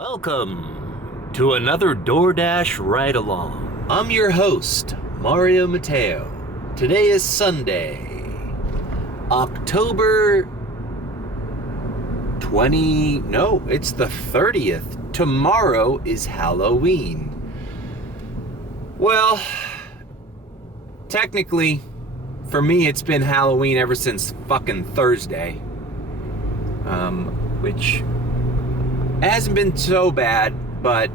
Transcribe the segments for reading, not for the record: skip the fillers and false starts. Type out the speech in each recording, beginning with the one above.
Welcome to another DoorDash Ride Along. I'm your host, Mario Mateo. Today is Sunday, October it's the 30th. Tomorrow is Halloween. Well, technically, for me, it's been Halloween ever since fucking Thursday. Which hasn't been so bad, but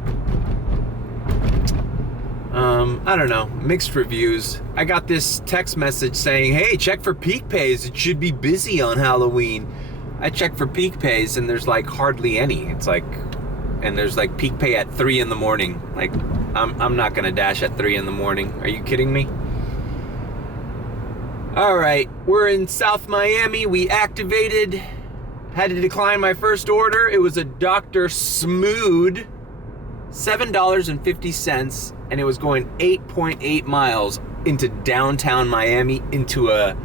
I don't know, mixed reviews. I got this text message saying, hey, check for peak pays. It should be busy on Halloween. I checked for peak pays and there's like hardly any. It's like, and there's like peak pay at 3 in the morning. Like, I'm not gonna dash at 3 in the morning. Are you kidding me? All right, we're in South Miami. We activated, had to decline my first order. It was a Dr. Smood, $7.50, and it was going 8.8 miles into downtown Miami into a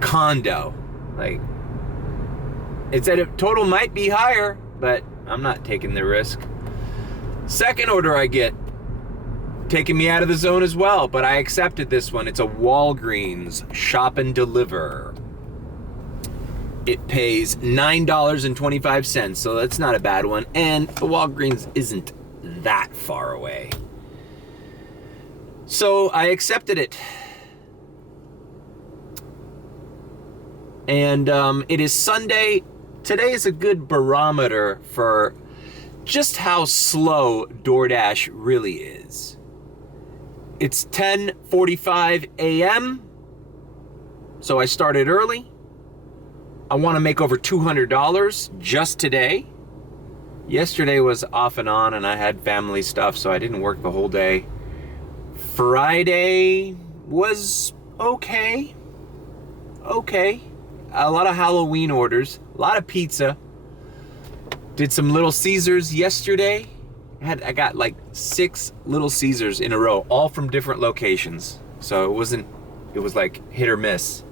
condo. Like, it said it total might be higher, but I'm not taking the risk. Second order I get, taking me out of the zone as well, but I accepted this one. It's a Walgreens shop and deliver. It pays $9.25, so that's not a bad one. And the Walgreens isn't that far away. So I accepted it. And it is Sunday. Today is a good barometer for just how slow DoorDash really is. It's 10:45 a.m., so I started early. I want to make over $200 just today. Yesterday was off and on, and I had family stuff, so I didn't work the whole day. Friday was okay. A lot of Halloween orders, a lot of pizza. Did some Little Caesars yesterday. I got like 6 Little Caesars in a row, all from different locations. So it was like hit or miss.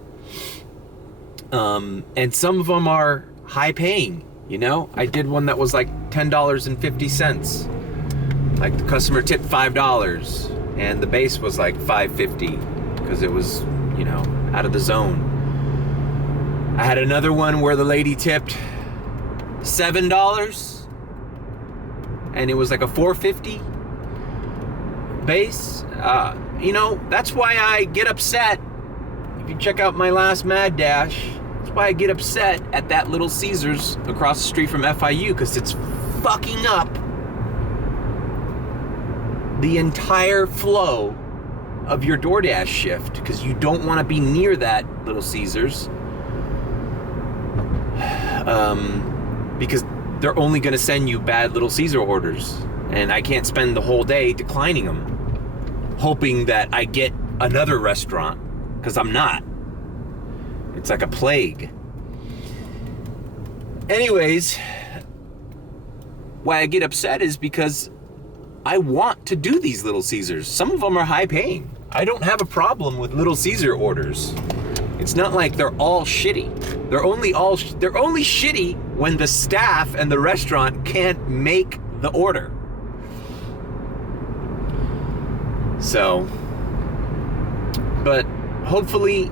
And some of them are high paying, you know? I did one that was like $10.50. Like the customer tipped $5 and the base was like $5.50 because it was, you know, out of the zone. I had another one where the lady tipped $7 and it was like a $4.50 base. You know, that's why I get upset. If you check out my last Mad Dash, that's why I get upset at that Little Caesars across the street from FIU, because it's fucking up the entire flow of your DoorDash shift, because you don't want to be near that Little Caesars. Because they're only going to send you bad Little Caesar orders, and I can't spend the whole day declining them, hoping that I get another restaurant, because I'm not. It's like a plague. Anyways, why I get upset is because I want to do these Little Caesars. Some of them are high paying. I don't have a problem with Little Caesar orders. It's not like they're all shitty. They're only shitty when the staff and the restaurant can't make the order. So, but hopefully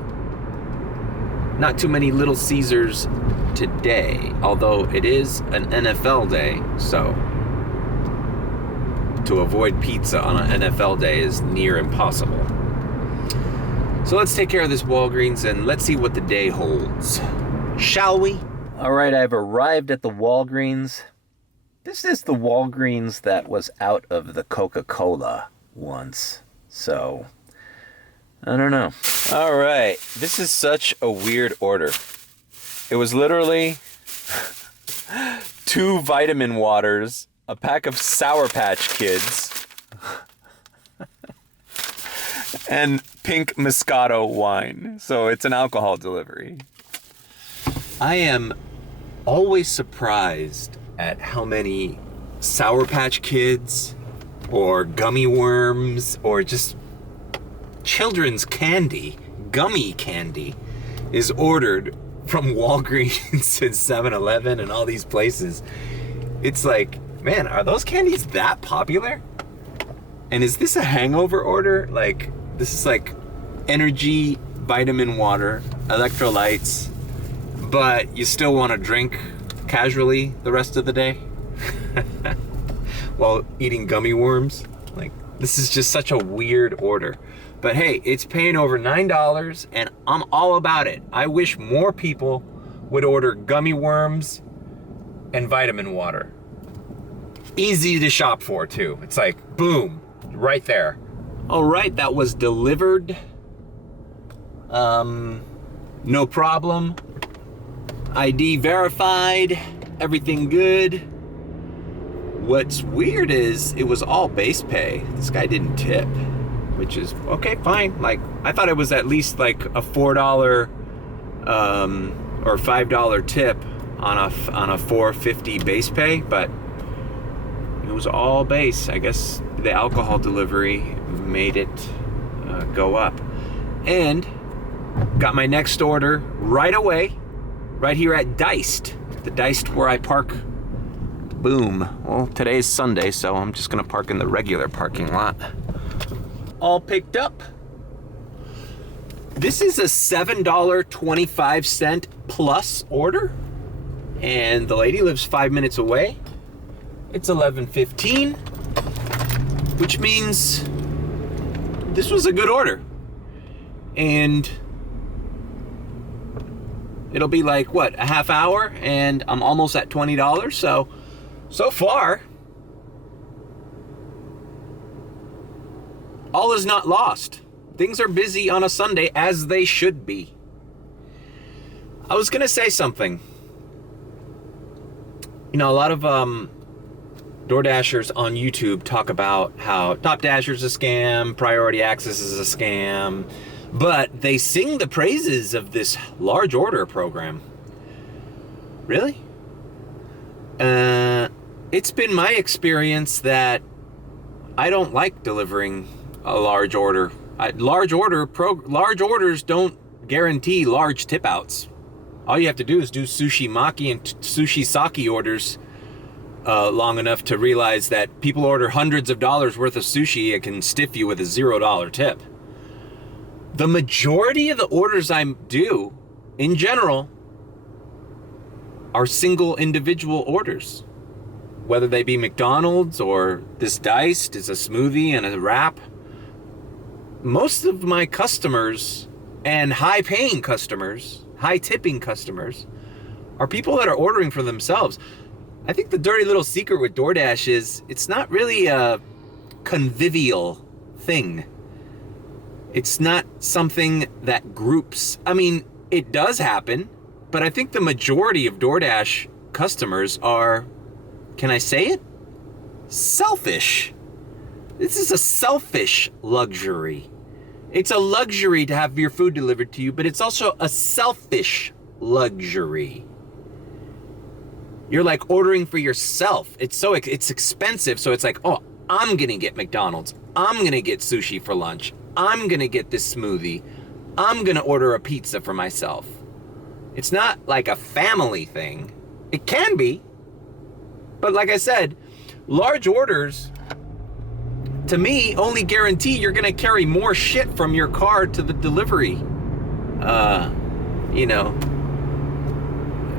not too many Little Caesars today, although it is an NFL day, so to avoid pizza on an NFL day is near impossible. So let's take care of this Walgreens and let's see what the day holds. Shall we? All right, I've arrived at the Walgreens. This is the Walgreens that was out of the Coca-Cola once. So, I don't know. All right, this is such a weird order. It was literally 2 vitamin waters, a pack of Sour Patch Kids, and pink Moscato wine. So it's an alcohol delivery. I am always surprised at how many Sour Patch Kids or gummy worms or just children's candy, gummy candy, is ordered from Walgreens and 7-Eleven and all these places. It's like Man, are those candies that popular? And is this a hangover order? Like, this is like energy, vitamin water, electrolytes, but you still want to drink casually the rest of the day while eating gummy worms? Like, this is just such a weird order. But hey, it's paying over $9 and I'm all about it. I wish more people would order gummy worms and vitamin water. Easy to shop for too. It's like, boom, right there. All right, that was delivered. No problem. ID verified, everything good. What's weird is it was all base pay. This guy didn't tip, which is okay, fine. Like, I thought it was at least like a $4 or $5 tip on a $4.50 base pay, but it was all base. I guess the alcohol delivery made it go up. And got my next order right away, right here at Diced. The Diced where I park. Boom. Well, today's Sunday, so I'm just gonna park in the regular parking lot. All picked up. This is a $7.25 plus order, and the lady lives 5 minutes away. It's 11:15, which means this was a good order. And it'll be like, what, a half hour, and I'm almost at $20. So far, all is not lost. Things are busy on a Sunday, as they should be. I was gonna say something. You know, a lot of DoorDashers on YouTube talk about how Top Dasher's a scam, Priority Access is a scam, but they sing the praises of this large order program. Really? It's been my experience that I don't like delivering a large order. Large orders don't guarantee large tip outs. All you have to do is do sushi maki and sushi sake orders long enough to realize that people order hundreds of dollars worth of sushi and can stiff you with a $0 tip. The majority of the orders I do, in general, are single individual orders. Whether they be McDonald's or this Diced is a smoothie and a wrap. Most of my customers and high-paying customers, high-tipping customers, are people that are ordering for themselves. I think the dirty little secret with DoorDash is it's not really a convivial thing. It's not something that groups. I mean, it does happen, but I think the majority of DoorDash customers are, can I say it? Selfish. This is a selfish luxury. It's a luxury to have your food delivered to you, but it's also a selfish luxury. You're like ordering for yourself. It's expensive, so it's like, oh, I'm gonna get McDonald's. I'm gonna get sushi for lunch. I'm gonna get this smoothie. I'm gonna order a pizza for myself. It's not like a family thing. It can be, but like I said, large orders, to me, only guarantee you're gonna carry more shit from your car to the delivery. You know,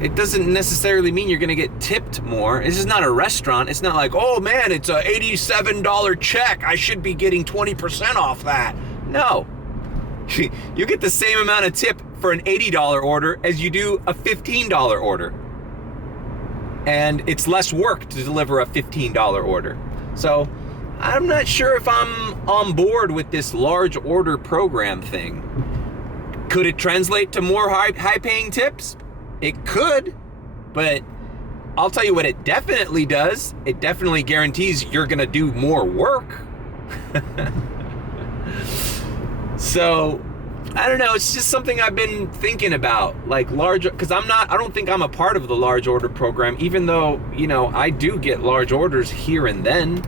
it doesn't necessarily mean you're gonna get tipped more. This is not a restaurant. It's not like, oh man, it's a $87 check. I should be getting 20% off that. No. You get the same amount of tip for an $80 order as you do a $15 order. And it's less work to deliver a $15 order. So I'm not sure if I'm on board with this large order program thing. Could it translate to more high-paying tips? It could, but I'll tell you what it definitely does. It definitely guarantees you're gonna do more work. So, I don't know, it's just something I've been thinking about, like large, because I don't think I'm a part of the large order program, even though, you know, I do get large orders here and then.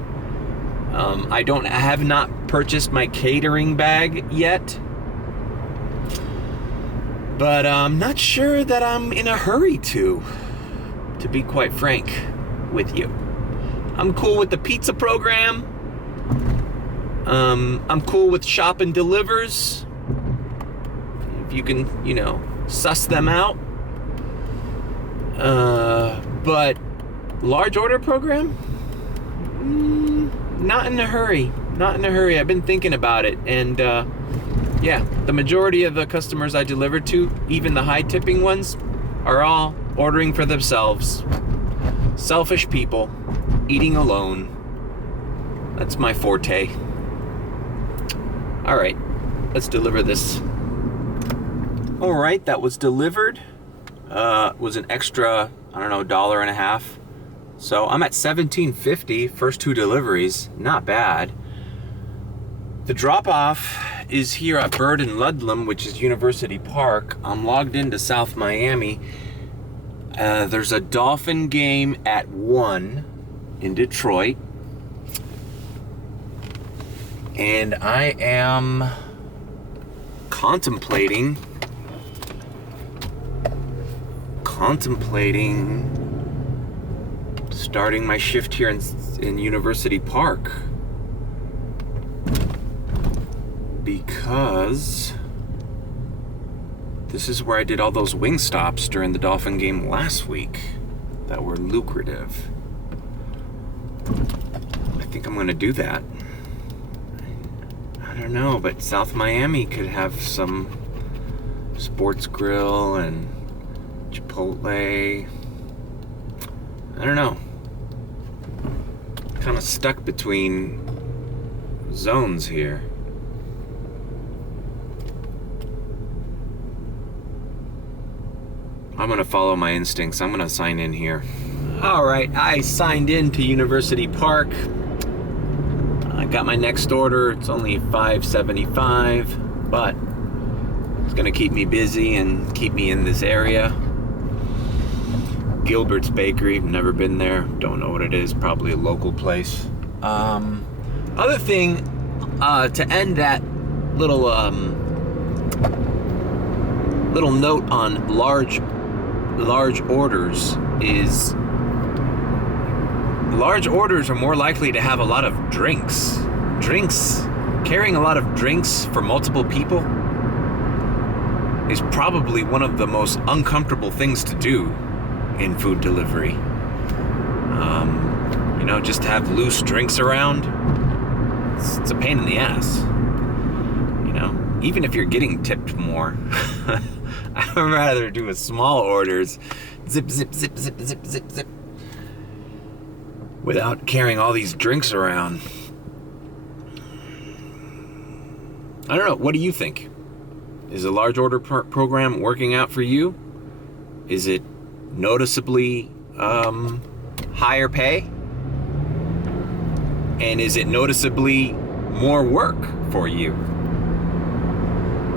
I have not purchased my catering bag yet, but I'm not sure that I'm in a hurry to be quite frank with you. I'm cool with the pizza program. I'm cool with shop and delivers. If you can, suss them out. But large order program? Not in a hurry. Not in a hurry. I've been thinking about it. And yeah, the majority of the customers I deliver to, even the high tipping ones, are all ordering for themselves. Selfish people, eating alone. That's my forte. All right, let's deliver this. All right, that was delivered. Was an extra, $1.50. So I'm at $17.50, first 2 deliveries, not bad. The drop-off is here at Bird and Ludlam, which is University Park. I'm logged into South Miami. There's a Dolphin game at 1 in Detroit. And I am contemplating starting my shift here in University Park, because this is where I did all those wing stops during the Dolphin game last week that were lucrative. I think I'm gonna do that. I don't know, but South Miami could have some sports grill and Chipotle. I don't know. Kind of stuck between zones here. I'm gonna follow my instincts. I'm gonna sign in here. All right, I signed in to University Park. I got my next order. It's only $5.75, but it's gonna keep me busy and keep me in this area. Gilbert's Bakery, never been there, don't know what it is, probably a local place. Other thing, to end that little note on large orders is large orders are more likely to have a lot of drinks. Carrying a lot of drinks for multiple people is probably one of the most uncomfortable things to do in food delivery. Just have loose drinks around. It's a pain in the ass. Even if you're getting tipped more. I'd rather do a small orders. Zip, zip, zip, zip, zip, zip, zip. Without carrying all these drinks around. I don't know. What do you think? Is a large order program working out for you? Is it noticeably higher pay? And is it noticeably more work for you?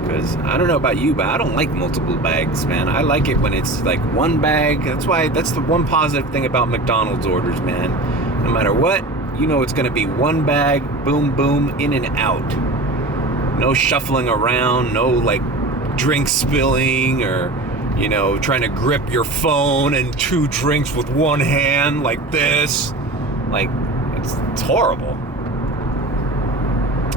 Because I don't know about you, but I don't like multiple bags, man. I like it when it's like one bag. That's the one positive thing about McDonald's orders, man. No matter what, it's gonna be one bag, boom, boom, in and out. No shuffling around, no like drink spilling or trying to grip your phone and 2 drinks with one hand like this. Like, it's horrible.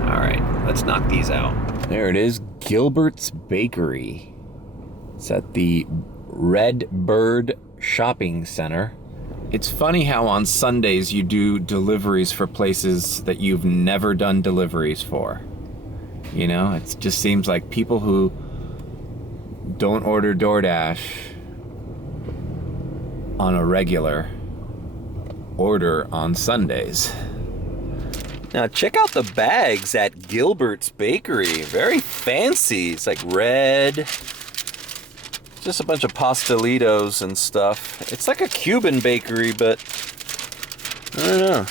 All right, let's knock these out. There it is, Gilbert's Bakery. It's at the Red Bird Shopping Center. It's funny how on Sundays you do deliveries for places that you've never done deliveries for. It just seems like people who don't order DoorDash on a regular order on Sundays. Now check out the bags at Gilbert's Bakery. Very fancy. It's like red. Just a bunch of pastelitos and stuff. It's like a Cuban bakery, but I don't know.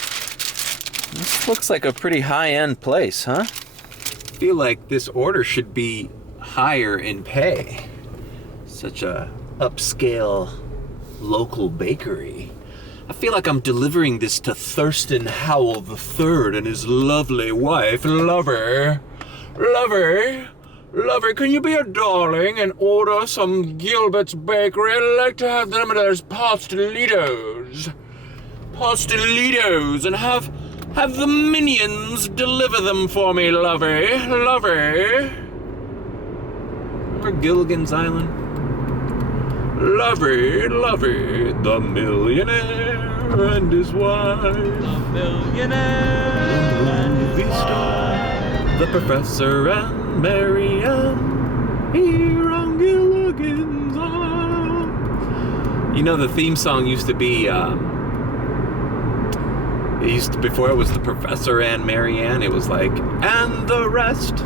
This looks like a pretty high-end place, huh? I feel like this order should be higher in pay. Such a upscale local bakery. I feel like I'm delivering this to Thurston Howell III and his lovely wife, Lover. Lover, can you be a darling and order some Gilbert's Bakery? I'd like to have them as pastelitos. pastelitos and have the minions deliver them for me, lover. Or Gilligan's Island. Lover, the millionaire and his wife. The millionaire and his wife. The professor and Marianne here on Gilligan's Island. You know, the theme song used to be, before it was the professor and Marianne, it was like, and the rest.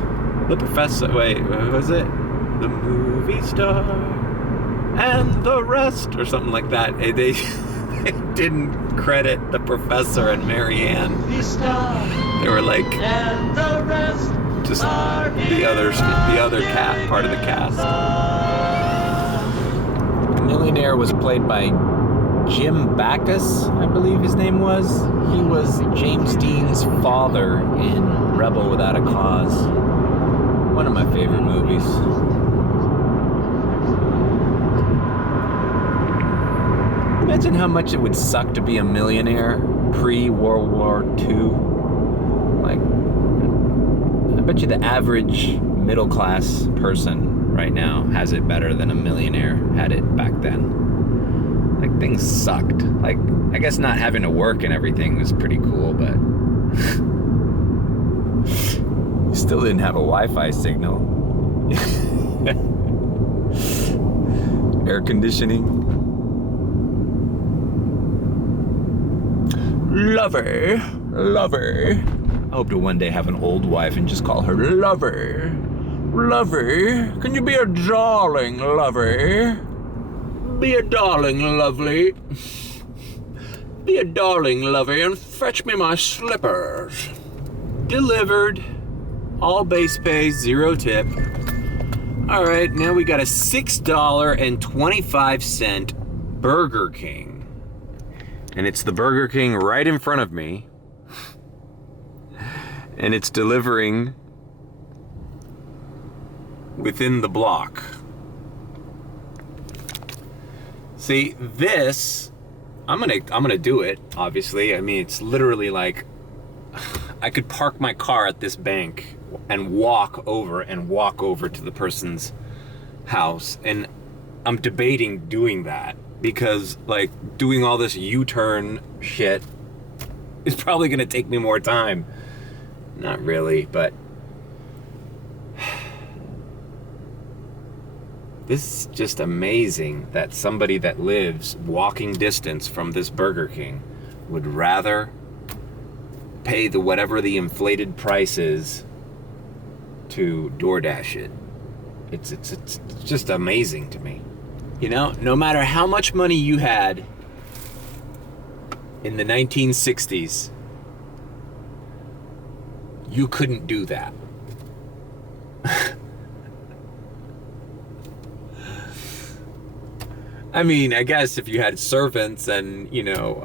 The professor, wait, what was it? The movie star and the rest, or something like that. They didn't credit the professor and Marianne. They were like, and the rest just the other cat part of the cast. The millionaire was played by Jim Backus, I believe his name was. He was James Dean's father in Rebel Without a Cause. One of my favorite movies. Imagine how much it would suck to be a millionaire pre-World War II. Like, I bet you the average middle-class person right now has it better than a millionaire had it back then. Like, things sucked. Like, I guess not having to work and everything was pretty cool, but you still didn't have a Wi-Fi signal. Air conditioning. Lover. I hope to one day have an old wife and just call her Lover. Can you be a darling, lover? Be a darling, lovely. Be a darling, lovey, and fetch me my slippers. Delivered. All base pay, 0 tip. All right, now we got a $6.25 Burger King. And it's the Burger King right in front of me. And it's delivering within the block. See, this, I'm gonna do it, obviously. I mean, it's literally like, I could park my car at this bank and walk over to the person's house. And I'm debating doing that because, like, doing all this U-turn shit is probably gonna take me more time. Not really, but this is just amazing that somebody that lives walking distance from this Burger King would rather pay whatever the inflated price is to DoorDash it. It's just amazing to me. You know, no matter how much money you had in the 1960s, you couldn't do that. I mean, I guess if you had servants and, you know,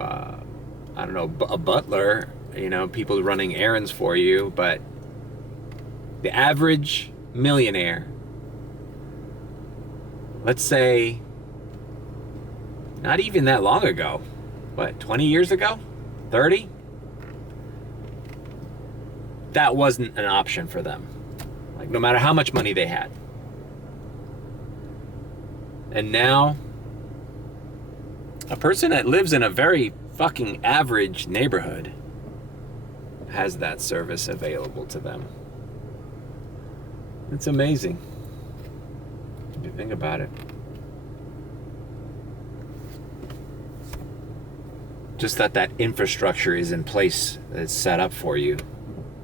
I don't know, a butler, you know, people running errands for you, but the average millionaire, let's say, not even that long ago, what, 20 years ago? 30? That wasn't an option for them. Like, no matter how much money they had. And now, a person that lives in a very fucking average neighborhood has that service available to them. It's amazing if you think about it. Just that infrastructure is in place, it's set up for you,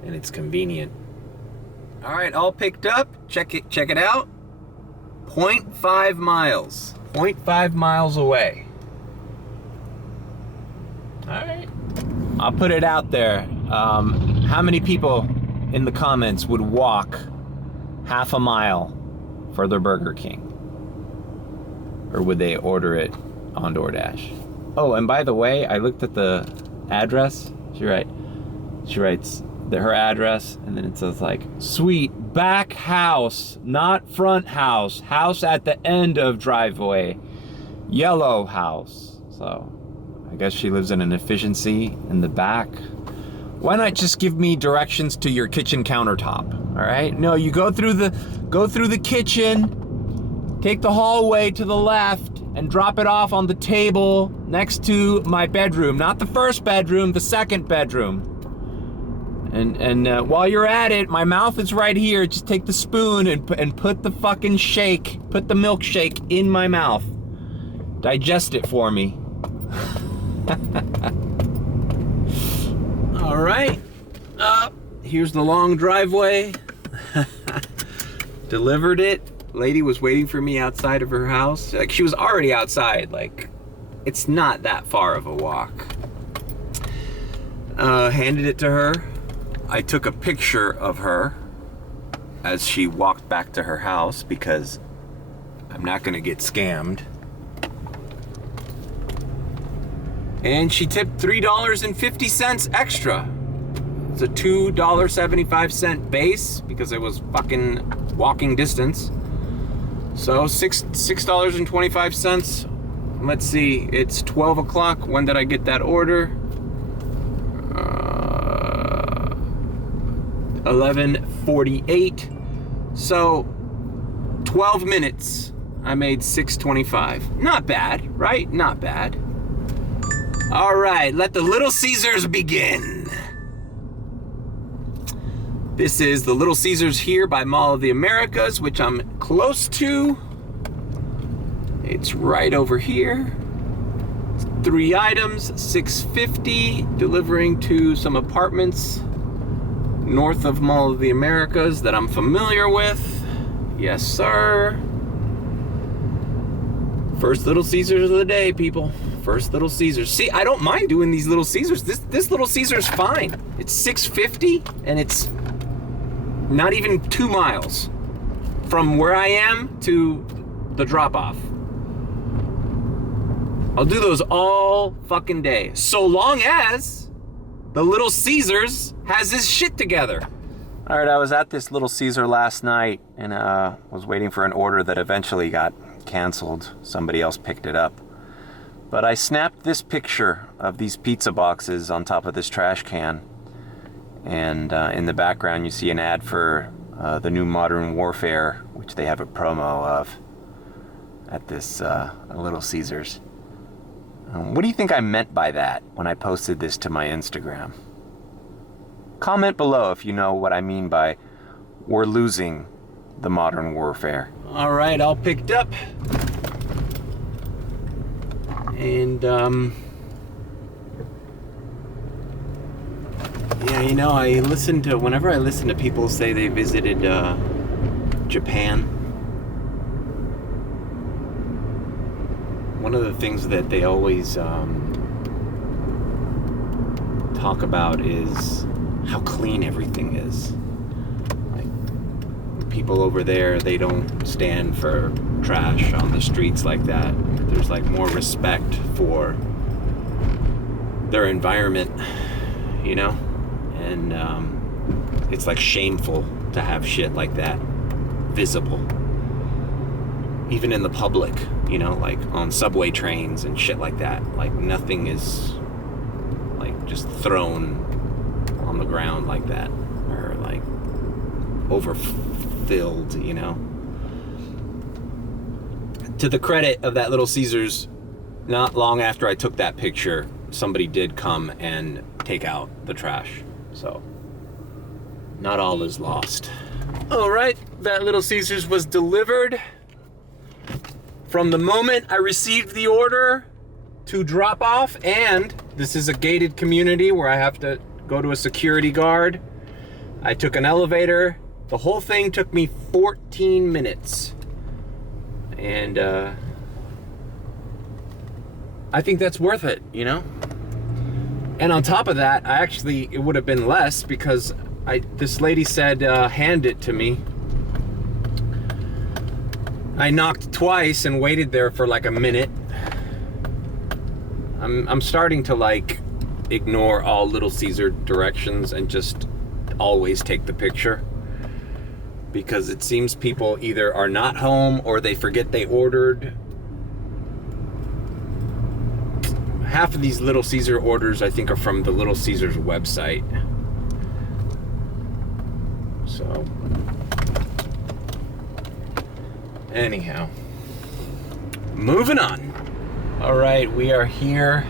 and it's convenient. All right, all picked up. Check it out. 0.5 miles. 0.5 miles away. All right. I'll put it out there. How many people in the comments would walk half a mile for their Burger King? Or would they order it on DoorDash? Oh, and by the way, I looked at the address. She writes her address, and then it says like, suite, back house, not front house, house at the end of driveway, yellow house. So I guess she lives in an efficiency in the back. Why not just give me directions to your kitchen countertop? All right? No, you go through the kitchen, take the hallway to the left, and drop it off on the table next to my bedroom. Not the first bedroom, the second bedroom. And while you're at it, my mouth is right here. Just take the spoon and put the fucking shake, put the milkshake in my mouth. Digest it for me. All right. Here's the long driveway. Delivered it. Lady was waiting for me outside of her house. Like, she was already outside. Like, it's not that far of a walk. Handed it to her. I took a picture of her as she walked back to her house because I'm not gonna get scammed. And she tipped $3.50 extra. It's a $2.75 base because it was fucking walking distance. So $6.25. Let's see, it's 12 o'clock. When did I get that order? 11:48. So 12 minutes. I made $6.25. Not bad, right? Not bad. All right, let the Little Caesars begin. This is the Little Caesars here by Mall of the Americas, which I'm close to. It's right over here. It's 3 items, $6.50, delivering to some apartments north of Mall of the Americas that I'm familiar with. Yes, sir. First Little Caesars of the day, people. First Little Caesars. See, I don't mind doing these Little Caesars. This Little Caesar's fine. It's $6.50 and it's not even 2 miles from where I am to the drop-off. I'll do those all fucking day, so long as the Little Caesars has his shit together. All right, I was at this Little Caesar last night and was waiting for an order that eventually got canceled. Somebody else picked it up. But I snapped this picture of these pizza boxes on top of this trash can. And in the background, you see an ad for the new Modern Warfare, which they have a promo of at this Little Caesars. What do you think I meant by that when I posted this to my Instagram? Comment below if you know what I mean by we're losing the Modern Warfare. All right, all picked up. And yeah, you know, whenever I listen to people say they visited Japan, one of the things that they always talk about is how clean everything is. Like, people over there, they don't stand for trash on the streets like that. There's like more respect for their environment, you know? And it's like shameful to have shit like that visible. Even in the public, you know, like on subway trains and shit like that. Like nothing is like just thrown on the ground like that, or like overfilled, you know. To the credit of that Little Caesars, not long after I took that picture, somebody did come and take out the trash. So, not all is lost. All right, that Little Caesars was delivered. From the moment I received the order to drop off, and this is a gated community where I have to go to a security guard. I took an elevator. The whole thing took me 14 minutes. And I think that's worth it, you know? And on top of that, it would have been less because this lady said, hand it to me. I knocked twice and waited there for like a minute. I'm starting to like ignore all Little Caesar directions and just always take the picture. Because it seems people either are not home or they forget they ordered. half of these Little Caesar orders, I think, are from the Little Caesars website. So, anyhow, moving on. All right, we are here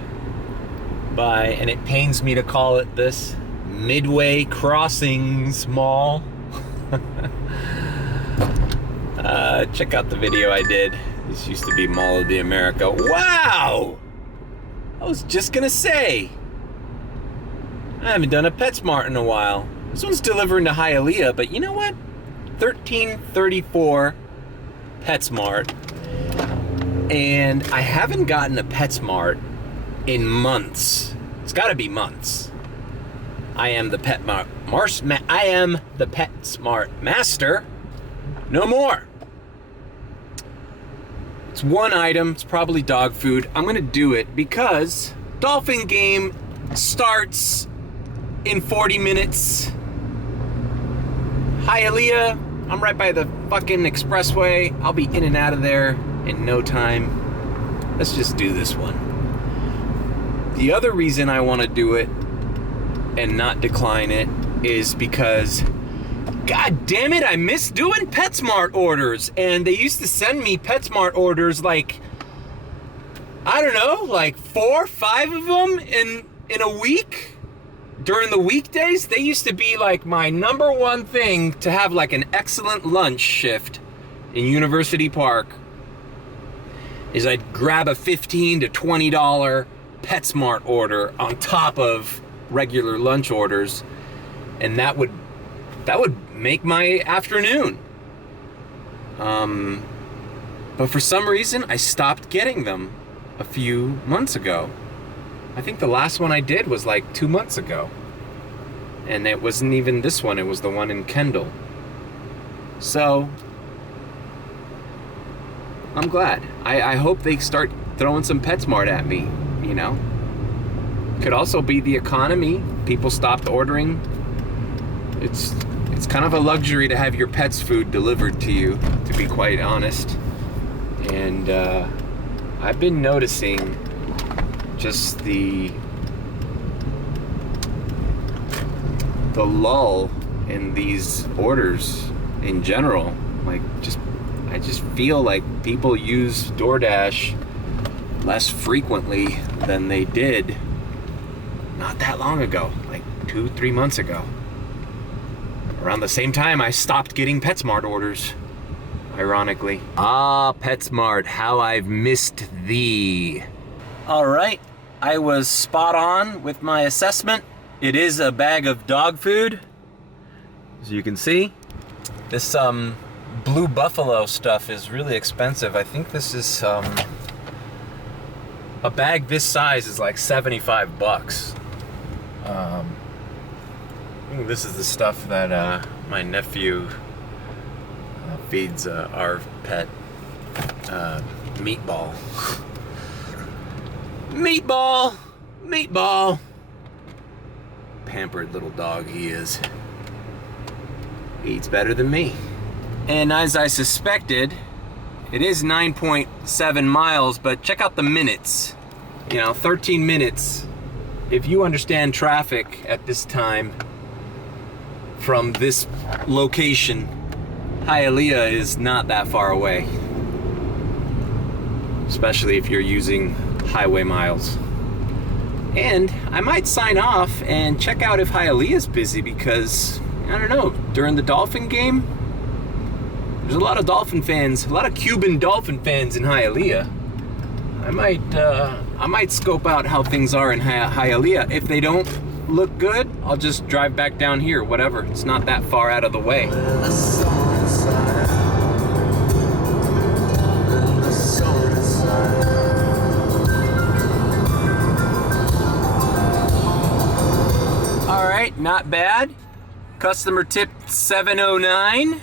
by, and it pains me to call it this, Midway Crossings Mall. Check out the video I did. This used to be Mall of the America. Wow! I was just gonna say, I haven't done a PetSmart in a while. This one's delivering to Hialeah, but you know what? 1334 PetSmart. And I haven't gotten a PetSmart in months. It's gotta be months. I am the PetSmart master. No more. It's one item. It's probably dog food. I'm gonna do it because Dolphin game starts in 40 minutes. Hialeah, I'm right by the fucking expressway. I'll be in and out of there in no time. Let's just do this one. The other reason I want to do it and not decline it is because, god damn it, I miss doing PetSmart orders. And they used to send me PetSmart orders like, I don't know, like 4 or 5 of them in a week. During the weekdays, they used to be like my number one thing to have, like an excellent lunch shift in University Park. Is I'd grab a $15 to $20 PetSmart order on top of regular lunch orders, and that would make my afternoon. But for some reason, I stopped getting them a few months ago. I think the last one I did was like 2 months ago. And it wasn't even this one, it was the one in Kendall. So, I'm glad. I hope they start throwing some PetSmart at me, you know? Could also be the economy. People stopped ordering. It's kind of a luxury to have your pet's food delivered to you, to be quite honest. And I've been noticing just the lull in these orders in general. Like, I just feel like people use DoorDash less frequently than they did not that long ago, like 2-3 months ago. Around the same time I stopped getting PetSmart orders, ironically. Ah, PetSmart, how I've missed thee. All right, I was spot on with my assessment. It is a bag of dog food, as you can see. This Blue Buffalo stuff is really expensive. I think this is a bag this size is like 75 bucks. I think this is the stuff that my nephew feeds our pet, Meatball. Meatball. Pampered little dog he is. He eats better than me. And as I suspected, it is 9.7 miles, but check out the minutes. You know, 13 minutes. If you understand traffic at this time from this location, Hialeah is not that far away. Especially if you're using highway miles. And I might sign off and check out if Hialeah is busy because, I don't know, during the Dolphin game, there's a lot of Dolphin fans, a lot of Cuban Dolphin fans in Hialeah. I might scope out how things are in Hialeah. If they don't look good, I'll just drive back down here, whatever. It's not that far out of the way. Alright, not bad. Customer tip $7.09.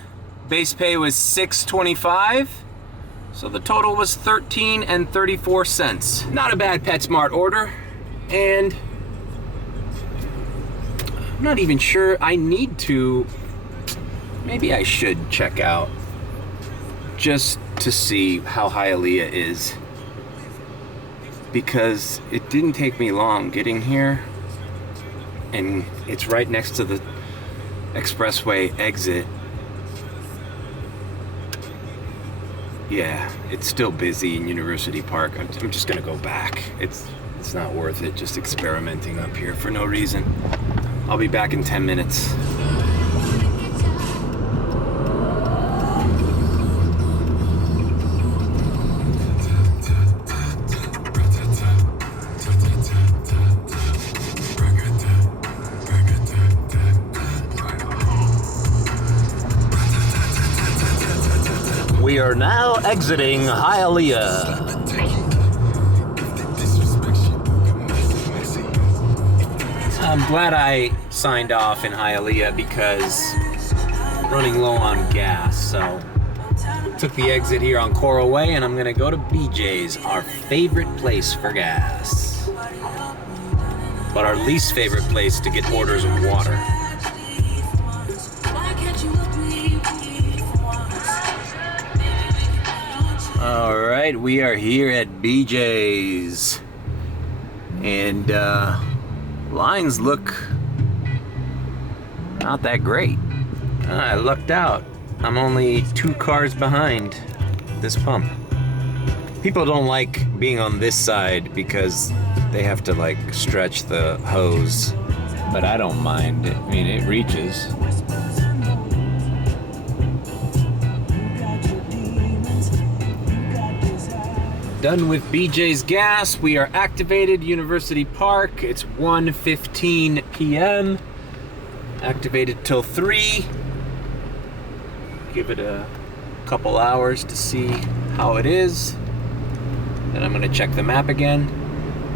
Base pay was $6.25. So the total was $13.34. Not a bad PetSmart order. And I'm not even sure I need to. Maybe I should check out just to see how Hialeah is. because it didn't take me long getting here, and it's right next to the expressway exit. Yeah, it's still busy in University Park. I'm just gonna go back. It's not worth it just experimenting up here for no reason. I'll be back in 10 minutes. We are now exiting Hialeah. I'm glad I signed off in Hialeah because I'm running low on gas, so took the exit here on Coral Way, and I'm gonna go to BJ's, our favorite place for gas, but our least favorite place to get orders of water. All right, we are here at BJ's, and lines look not that great. I lucked out. I'm only 2 cars behind this pump. People don't like being on this side because they have to like stretch the hose, but I don't mind. I mean, it reaches. Done with BJ's gas. We are activated, University Park. It's 1:15 p.m. Activated till 3. Give it a couple hours to see how it is. Then I'm gonna check the map again.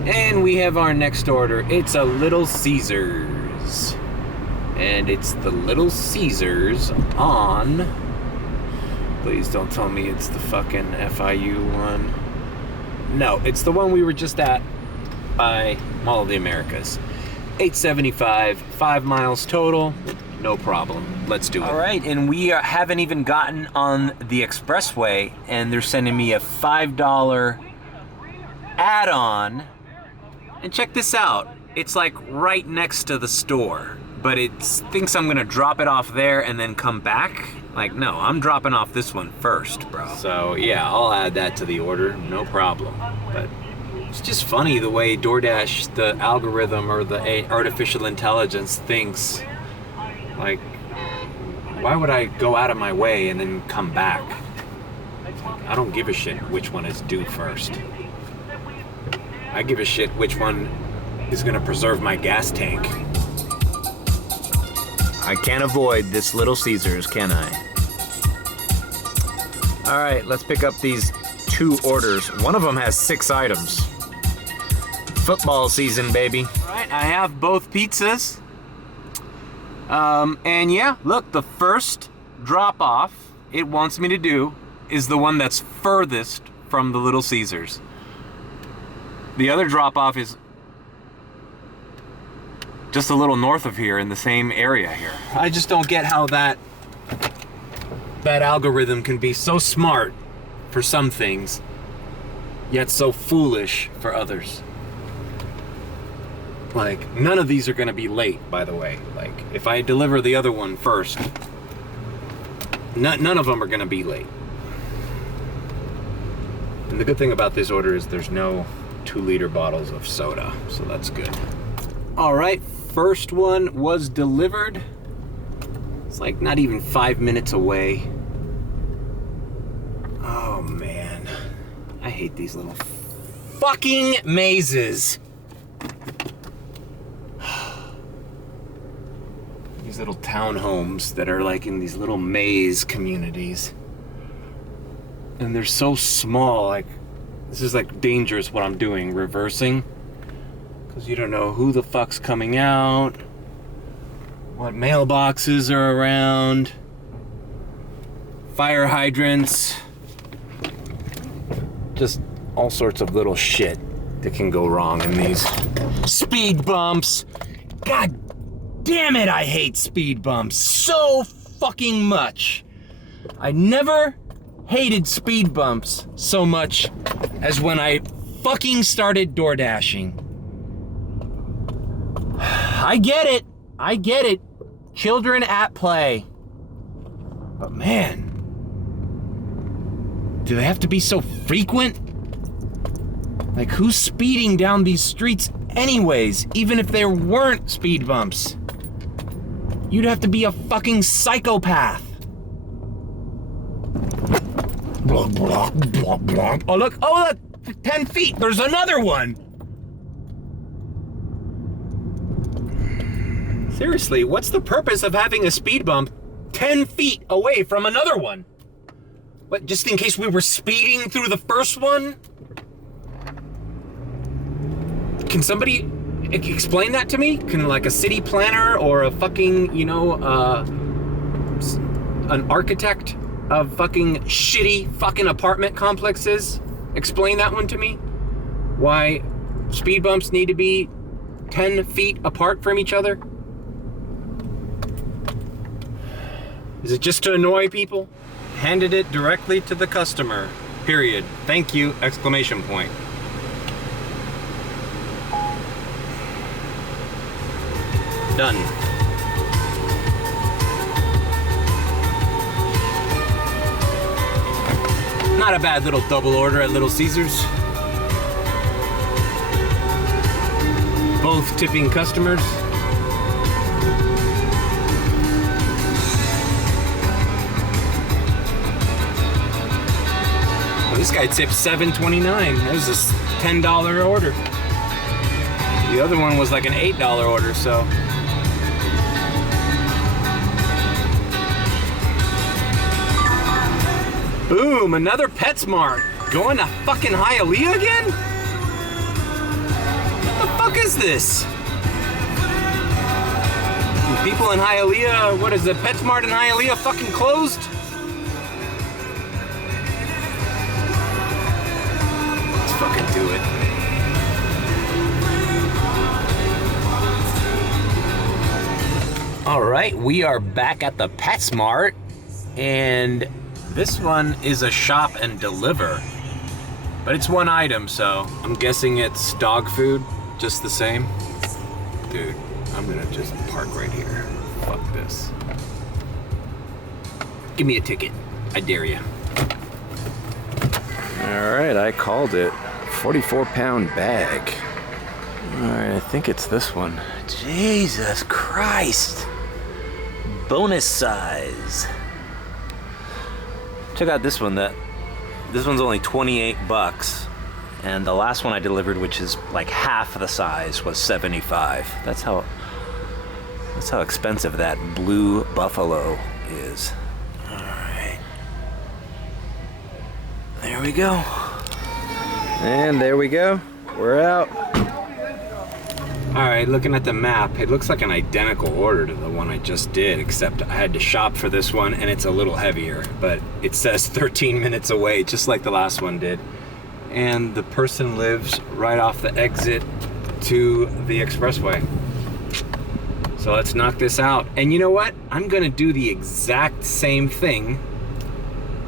And we have our next order. It's a Little Caesars. And it's the Little Caesars on... Please don't tell me it's the fucking FIU one. No, it's the one we were just at by Mall of the Americas. $8.75, 5 miles total, no problem. Let's do it. All right, and we haven't even gotten on the expressway, and they're sending me a $5 add-on. And check this out. It's like right next to the store, but it thinks I'm gonna drop it off there and then come back. Like, no, I'm dropping off this one first, bro. So yeah, I'll add that to the order, no problem. But it's just funny the way DoorDash, the algorithm or the artificial intelligence thinks, like, why would I go out of my way and then come back? I don't give a shit which one is due first. I give a shit which one is gonna preserve my gas tank. I can't avoid this Little Caesars, can I? All right, let's pick up these 2 orders. One of them has 6 items. Football season, baby. All right, I have both pizzas. And yeah, look, the first drop off it wants me to do is the one that's furthest from the Little Caesars. The other drop off is just a little north of here in the same area here. I just don't get how that algorithm can be so smart for some things, yet so foolish for others. Like, none of these are gonna be late, by the way. Like, if I deliver the other one first, none of them are gonna be late. And the good thing about this order is there's no 2-liter bottles of soda, so that's good. All right, first one was delivered. It's like not even 5 minutes away. Oh man, I hate these little fucking mazes. These little townhomes that are like in these little maze communities. And they're so small, like, this is like dangerous what I'm doing, reversing. Because you don't know who the fuck's coming out, what mailboxes are around, fire hydrants, just all sorts of little shit that can go wrong in these speed bumps. God damn it, I hate speed bumps so fucking much. I never hated speed bumps so much as when I fucking started door dashing. I get it. Children at play. But man, do they have to be so frequent? Like, who's speeding down these streets anyways, even if there weren't speed bumps? You'd have to be a fucking psychopath. Oh look, 10 feet, there's another one. Seriously, what's the purpose of having a speed bump 10 feet away from another one? What, just in case we were speeding through the first one? Can somebody explain that to me? Can like a city planner or a fucking, an architect of fucking shitty fucking apartment complexes explain that one to me? Why speed bumps need to be 10 feet apart from each other? Is it just to annoy people? Handed it directly to the customer. Period. Thank you! Exclamation point. Done. Not a bad little double order at Little Caesars. Both tipping customers. Well, this guy tipped $7.29. That was a $10 order. The other one was like an $8 order, so. Boom, another PetSmart. Going to fucking Hialeah again? What the fuck is this? People in Hialeah, what is the PetSmart in Hialeah fucking closed? Let's fucking do it. All right, we are back at the PetSmart, and this one is a shop and deliver, but it's one item, so I'm guessing it's dog food, just the same. Dude, I'm gonna just park right here. Fuck this. Give me a ticket. I dare you. All right, I called it. 44-pound bag. All right, I think it's this one. Jesus Christ. Bonus size. Check out this one. This one's only 28 bucks, and the last one I delivered, which is like half the size, was 75. That's how expensive that blue buffalo is. All right. There we go. And there we go. We're out. All right, looking at the map, it looks like an identical order to the one I just did, except I had to shop for this one and it's a little heavier, but it says 13 minutes away, just like the last one did. And the person lives right off the exit to the expressway. So let's knock this out. And you know what? I'm gonna do the exact same thing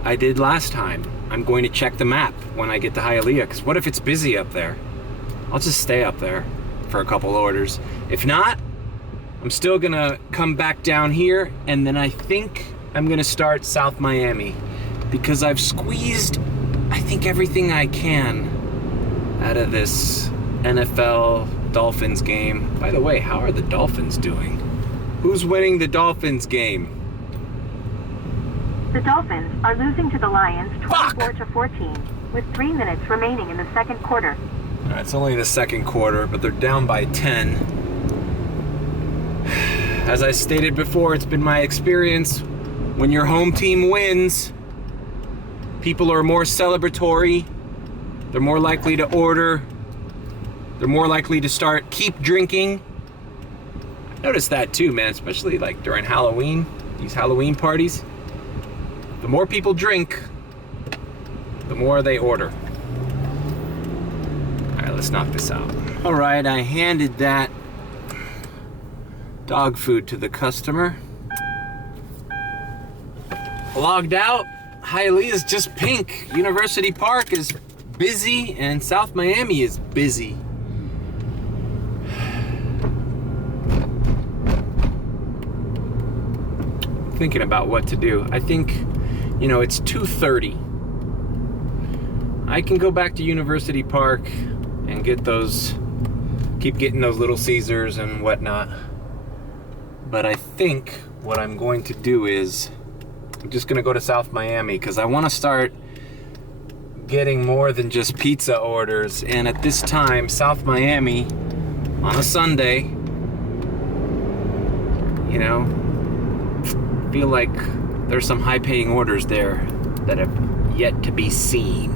I did last time. I'm going to check the map when I get to Hialeah, because what if it's busy up there? I'll just stay up there for a couple orders. If not, I'm still gonna come back down here, and then I think I'm gonna start South Miami, because I've squeezed, I think, everything I can out of this NFL Dolphins game. By the way, how are the Dolphins doing? Who's winning the Dolphins game? The Dolphins are losing to the Lions 24-14 with 3 minutes remaining in the second quarter. It's only the second quarter, but they're down by 10. As I stated before, it's been my experience, when your home team wins, people are more celebratory, they're more likely to order, they're more likely to keep drinking. I noticed that too, man, especially like during Halloween, these Halloween parties. The more people drink, the more they order. Let's knock this out. All right, I handed that dog food to the customer. Logged out. Hialeah is just pink. University Park is busy and South Miami is busy. Thinking about what to do. I think, it's 2:30. I can go back to University Park and keep getting those Little Caesars and whatnot. But I think what I'm going to do is I'm just gonna go to South Miami because I want to start getting more than just pizza orders. And at this time, South Miami on a Sunday, feel like there's some high-paying orders there that have yet to be seen.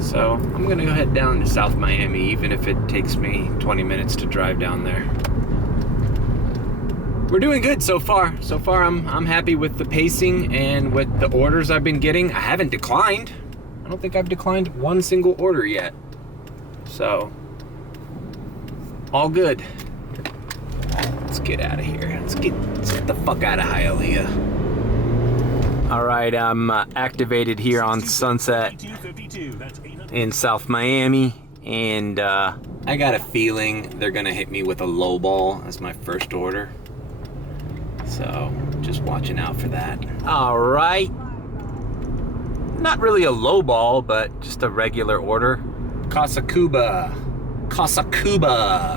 So I'm gonna go head down to South Miami, even if it takes me 20 minutes to drive down there. We're doing good so far. So far, I'm happy with the pacing and with the orders I've been getting. I haven't declined. I don't think I've declined one single order yet. So, all good. Let's get out of here. Let's get the fuck out of Hialeah. All right, I'm activated here on Sunset in South Miami, and I got a feeling they're gonna hit me with a low ball as my first order. So, just watching out for that. All right. Not really a low ball, but just a regular order. CasaCuba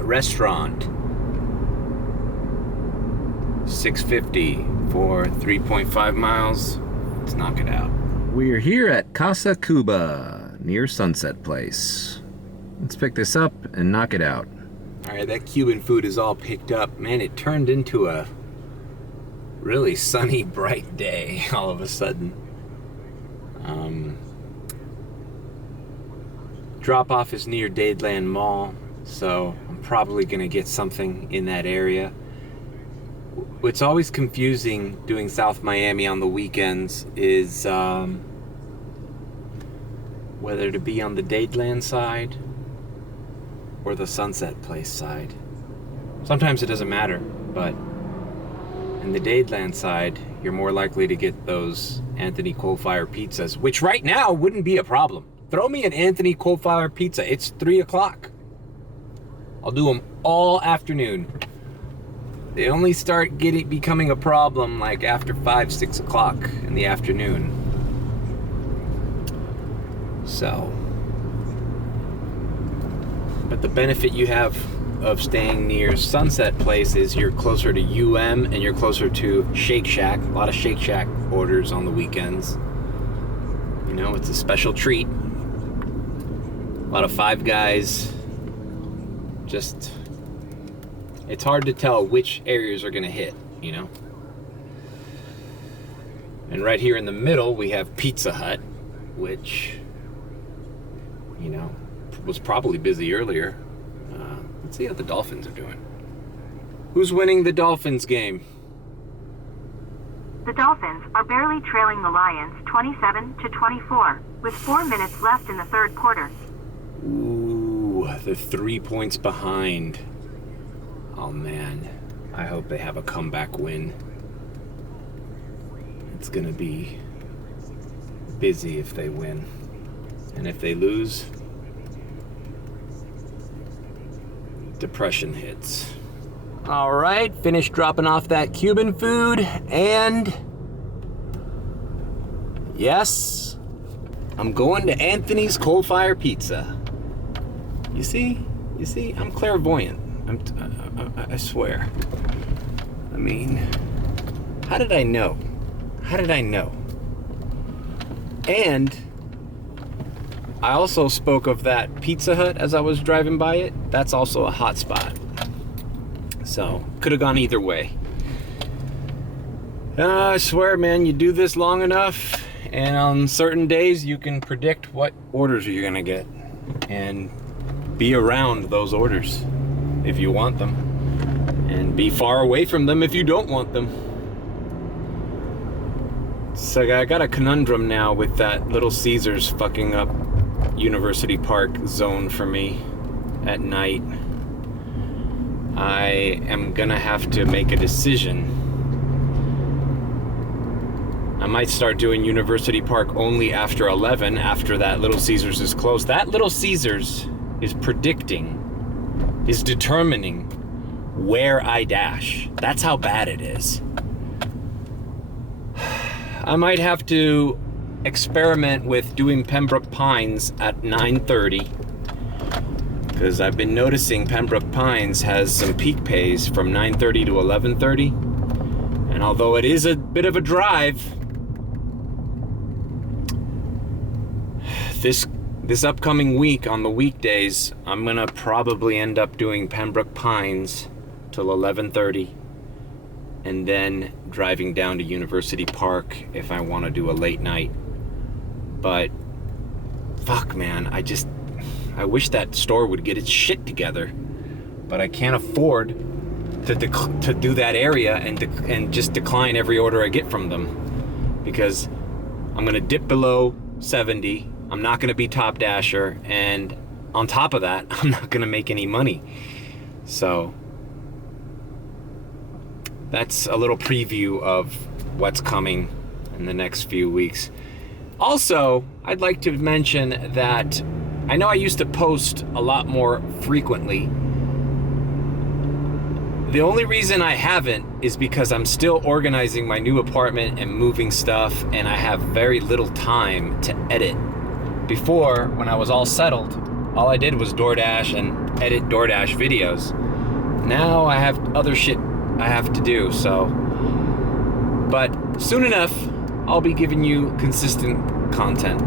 restaurant. $6.50 for 3.5 miles. Let's knock it out. We're here at CasaCuba near Sunset Place. Let's pick this up and knock it out. All right, that Cuban food is all picked up. Man, it turned into a really sunny, bright day all of a sudden. Drop off is near Dadeland Mall, so I'm probably gonna get something in that area. What's always confusing doing South Miami on the weekends is whether to be on the Dadeland side or the Sunset Place side. Sometimes it doesn't matter, but in the Dadeland side, you're more likely to get those Anthony Coal-Fire pizzas, which right now wouldn't be a problem. Throw me an Anthony Coal-Fire pizza. It's 3 o'clock. I'll do them all afternoon. They only start becoming a problem like after 5, 6 o'clock in the afternoon. So, but the benefit you have of staying near Sunset Place is you're closer to UM and you're closer to Shake Shack. A lot of Shake Shack orders on the weekends. It's a special treat. A lot of Five Guys. Just, it's hard to tell which areas are gonna hit, And right here in the middle, we have Pizza Hut, which, was probably busy earlier. Let's see how the Dolphins are doing. Who's winning the Dolphins game? The Dolphins are barely trailing the Lions 27-24, with 4 minutes left in the third quarter. Ooh, they're 3 points behind. Oh man, I hope they have a comeback win. It's gonna be busy if they win. And if they lose, depression hits. All right, finished dropping off that Cuban food, and yes, I'm going to Anthony's Coal-Fire Pizza. You see, I'm clairvoyant. I swear. I mean, how did I know? And I also spoke of that Pizza Hut as I was driving by it. That's also a hot spot. So, could have gone either way. I swear, man, you do this long enough, and on certain days you can predict what orders you're gonna get. And be around those orders if you want them. And be far away from them if you don't want them. So I got a conundrum now with that Little Caesars fucking up University Park zone for me at night. I am gonna have to make a decision. I might start doing University Park only after 11, after that Little Caesars is closed. That Little Caesars is determining where I dash. That's how bad it is. I might have to experiment with doing Pembroke Pines at 9:30, because I've been noticing Pembroke Pines has some peak pays from 9:30 to 11:30, and although it is a bit of a drive, this upcoming week on the weekdays, I'm gonna probably end up doing Pembroke Pines till 11:30, and then driving down to University Park if I want to do a late night. But fuck, man, I wish that store would get its shit together, but I can't afford to do that area and just decline every order I get from them, because I'm gonna dip below 70. I'm not gonna be top dasher, and on top of that, I'm not gonna make any money. So that's a little preview of what's coming in the next few weeks. Also, I'd like to mention that I know I used to post a lot more frequently. The only reason I haven't is because I'm still organizing my new apartment and moving stuff, and I have very little time to edit. Before, when I was all settled, all I did was DoorDash and edit DoorDash videos. Now I have other shit I have to do, so. But soon enough, I'll be giving you consistent content.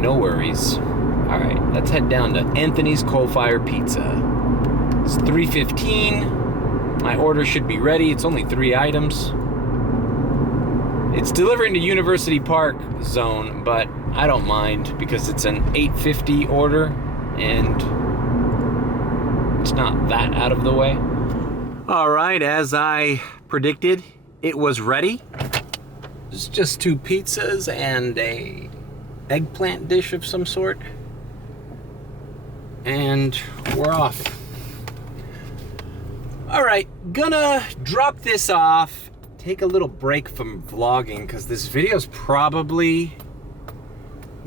No worries. All right, let's head down to Anthony's Coal-Fired Pizza. It's 3:15. My order should be ready. It's only 3 items. It's delivering to University Park zone, but I don't mind because it's an 8:50 order and it's not that out of the way. All right, as I predicted, it was ready. It's just 2 pizzas and a eggplant dish of some sort. And we're off. All right, gonna drop this off, take a little break from vlogging because this video's probably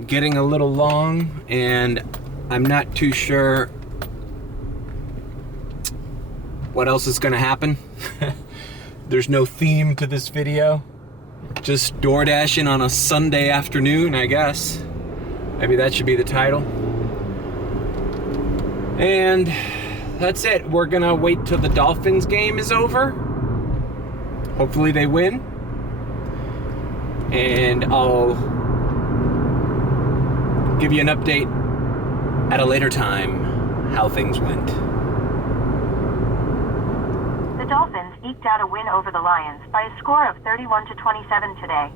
getting a little long and I'm not too sure what else is gonna happen. There's no theme to this video. Just door dashing on a Sunday afternoon, I guess. Maybe that should be the title. And that's it. We're gonna wait till the Dolphins game is over. Hopefully they win. And I'll give you an update at a later time how things went. The Dolphins eked out a win over the Lions by a score of 31-27 today.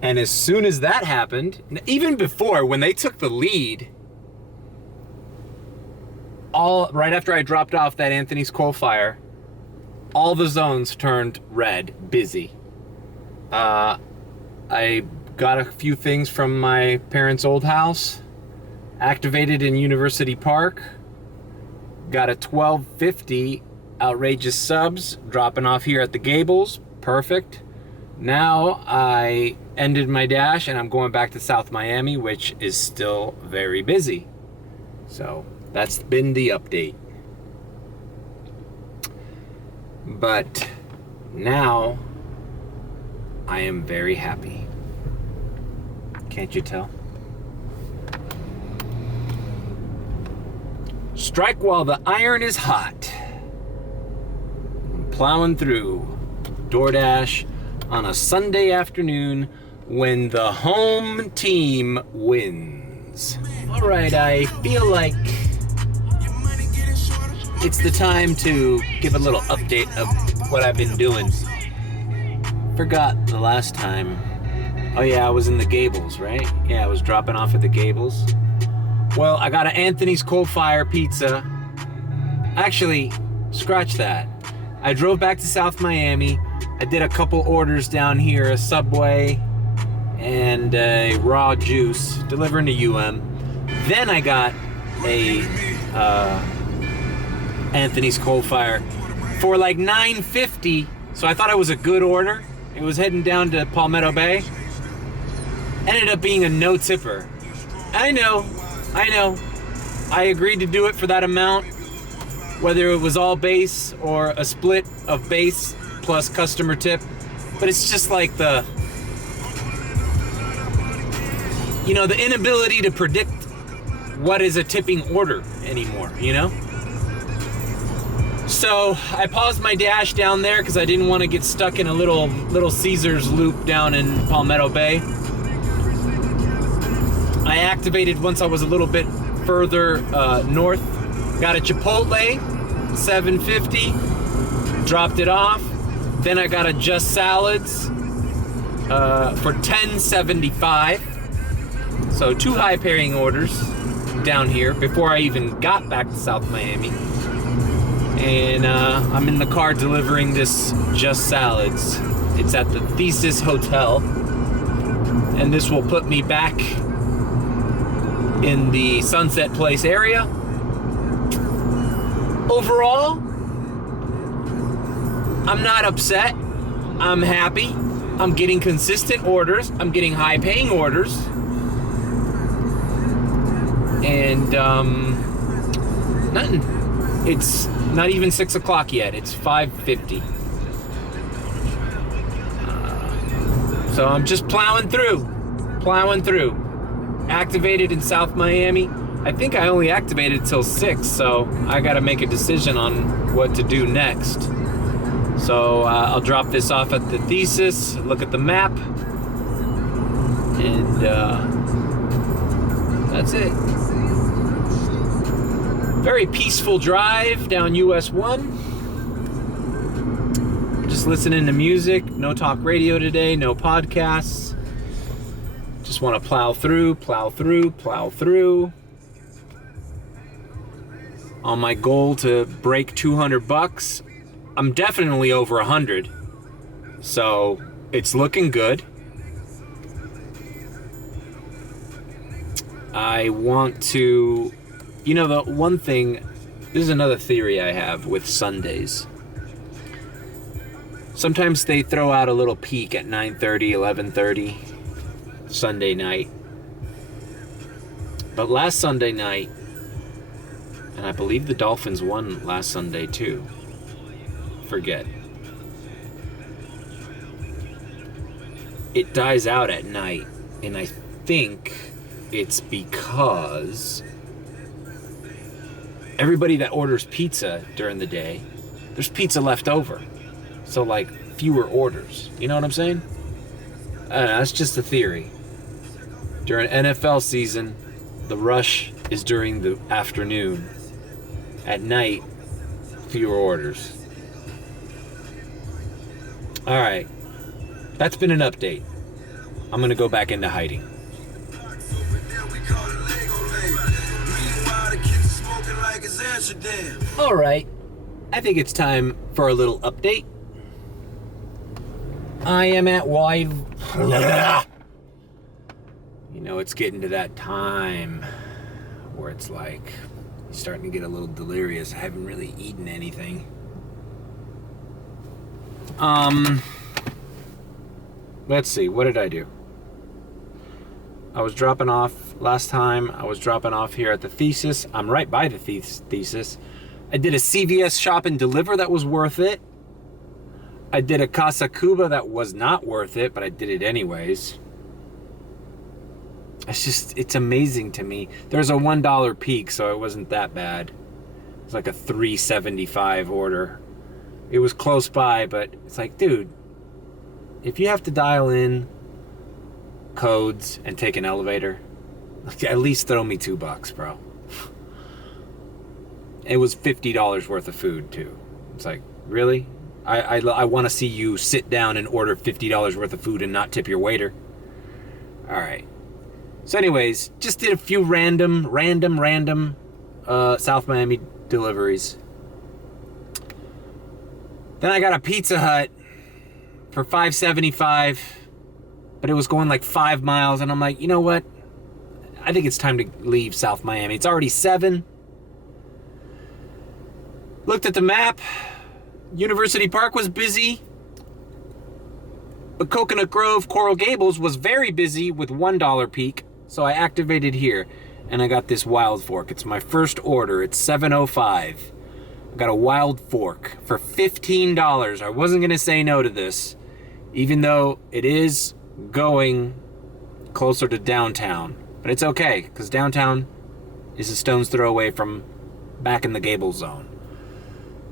And as soon as that happened, even before, when they took the lead, right after I dropped off that Anthony's Coal Fire, all the zones turned red, busy. I got a few things from my parents' old house, activated in University Park, got a 1250 outrageous subs dropping off here at the Gables, perfect. Now I ended my dash and I'm going back to South Miami, which is still very busy. So that's been the update. But now I am very happy. Can't you tell? Strike while the iron is hot. I'm plowing through DoorDash on a Sunday afternoon when the home team wins. All right, I feel like it's the time to give a little update of what I've been doing. Forgot the last time. Oh yeah, I was in the Gables, right? Yeah, I was dropping off at the Gables. Well, I got an Anthony's Coal Fire Pizza. Actually, scratch that. I drove back to South Miami. I did a couple orders down here, a Subway and a raw juice, delivering to UM. Then I got a Anthony's Coal Fire for like $9.50. So I thought it was a good order, It was heading down to Palmetto Bay. Ended up being a no tipper. I know. I agreed to do it for that amount, whether it was all base or a split of base plus customer tip. But it's just like the inability to predict what is a tipping order anymore, So I paused my dash down there because I didn't want to get stuck in a little Caesars loop down in Palmetto Bay. I activated once I was a little bit further north. Got a Chipotle, $7.50. Dropped it off. Then I got a Just Salads for $10.75. So 2 high paying orders down here before I even got back to South Miami. And I'm in the car delivering this Just Salads. It's at the Thesis Hotel. And this will put me back in the Sunset Place area. Overall, I'm not upset. I'm happy. I'm getting consistent orders. I'm getting high paying orders. And nothing. It's not even 6 o'clock yet. It's 5:50. So I'm just plowing through. Activated in South Miami. I think I only activated till 6, so I got to make a decision on what to do next. So I'll drop this off at the Thesis, look at the map, and that's it. Very peaceful drive down US 1. Just listening to music, no talk radio today, no podcasts. Just want to plow through. On my goal to break $200. I'm definitely over 100. So it's looking good. I want to, the one thing, this is another theory I have with Sundays. Sometimes they throw out a little peak at 9:30, 11:30 Sunday night. But last Sunday night, and I believe the Dolphins won last Sunday too. Forget. It dies out at night, and I think it's because everybody that orders pizza during the day, there's pizza left over. So like fewer orders. You know what I'm saying? That's just a theory. During NFL season, the rush is during the afternoon. At night, fewer orders. All right. That's been an update. I'm going to go back into hiding. All right. I think it's time for a little update. I am at it's getting to that time where it's like starting to get a little delirious. I haven't really eaten anything. Let's see, what did I do? I was dropping off last time. I was dropping off here at the Thesis. I'm right by the Thesis. I did a CVS shop and deliver that was worth it. I did a CasaCuba that was not worth it, but I did it anyways. It's amazing to me. There's a $1 peak, so it wasn't that bad. It's like a $3.75 order. It was close by, but it's like, dude, if you have to dial in codes and take an elevator, at least throw me $2, bro. It was $50 worth of food too. It's like, really? I want to see you sit down and order $50 worth of food and not tip your waiter. All right. So anyways, just did a few random South Miami deliveries. Then I got a Pizza Hut for $5.75, but it was going like 5 miles, and I'm like, you know what? I think it's time to leave South Miami. It's already 7. Looked at the map. University Park was busy. But Coconut Grove, Coral Gables was very busy with $1 peak, so I activated here, and I got this wild fork. It's my first order. It's $7.05. I got a wild fork for $15. I wasn't gonna say no to this, even though it is going closer to downtown. But it's okay, because downtown is a stone's throw away from back in the Gable zone.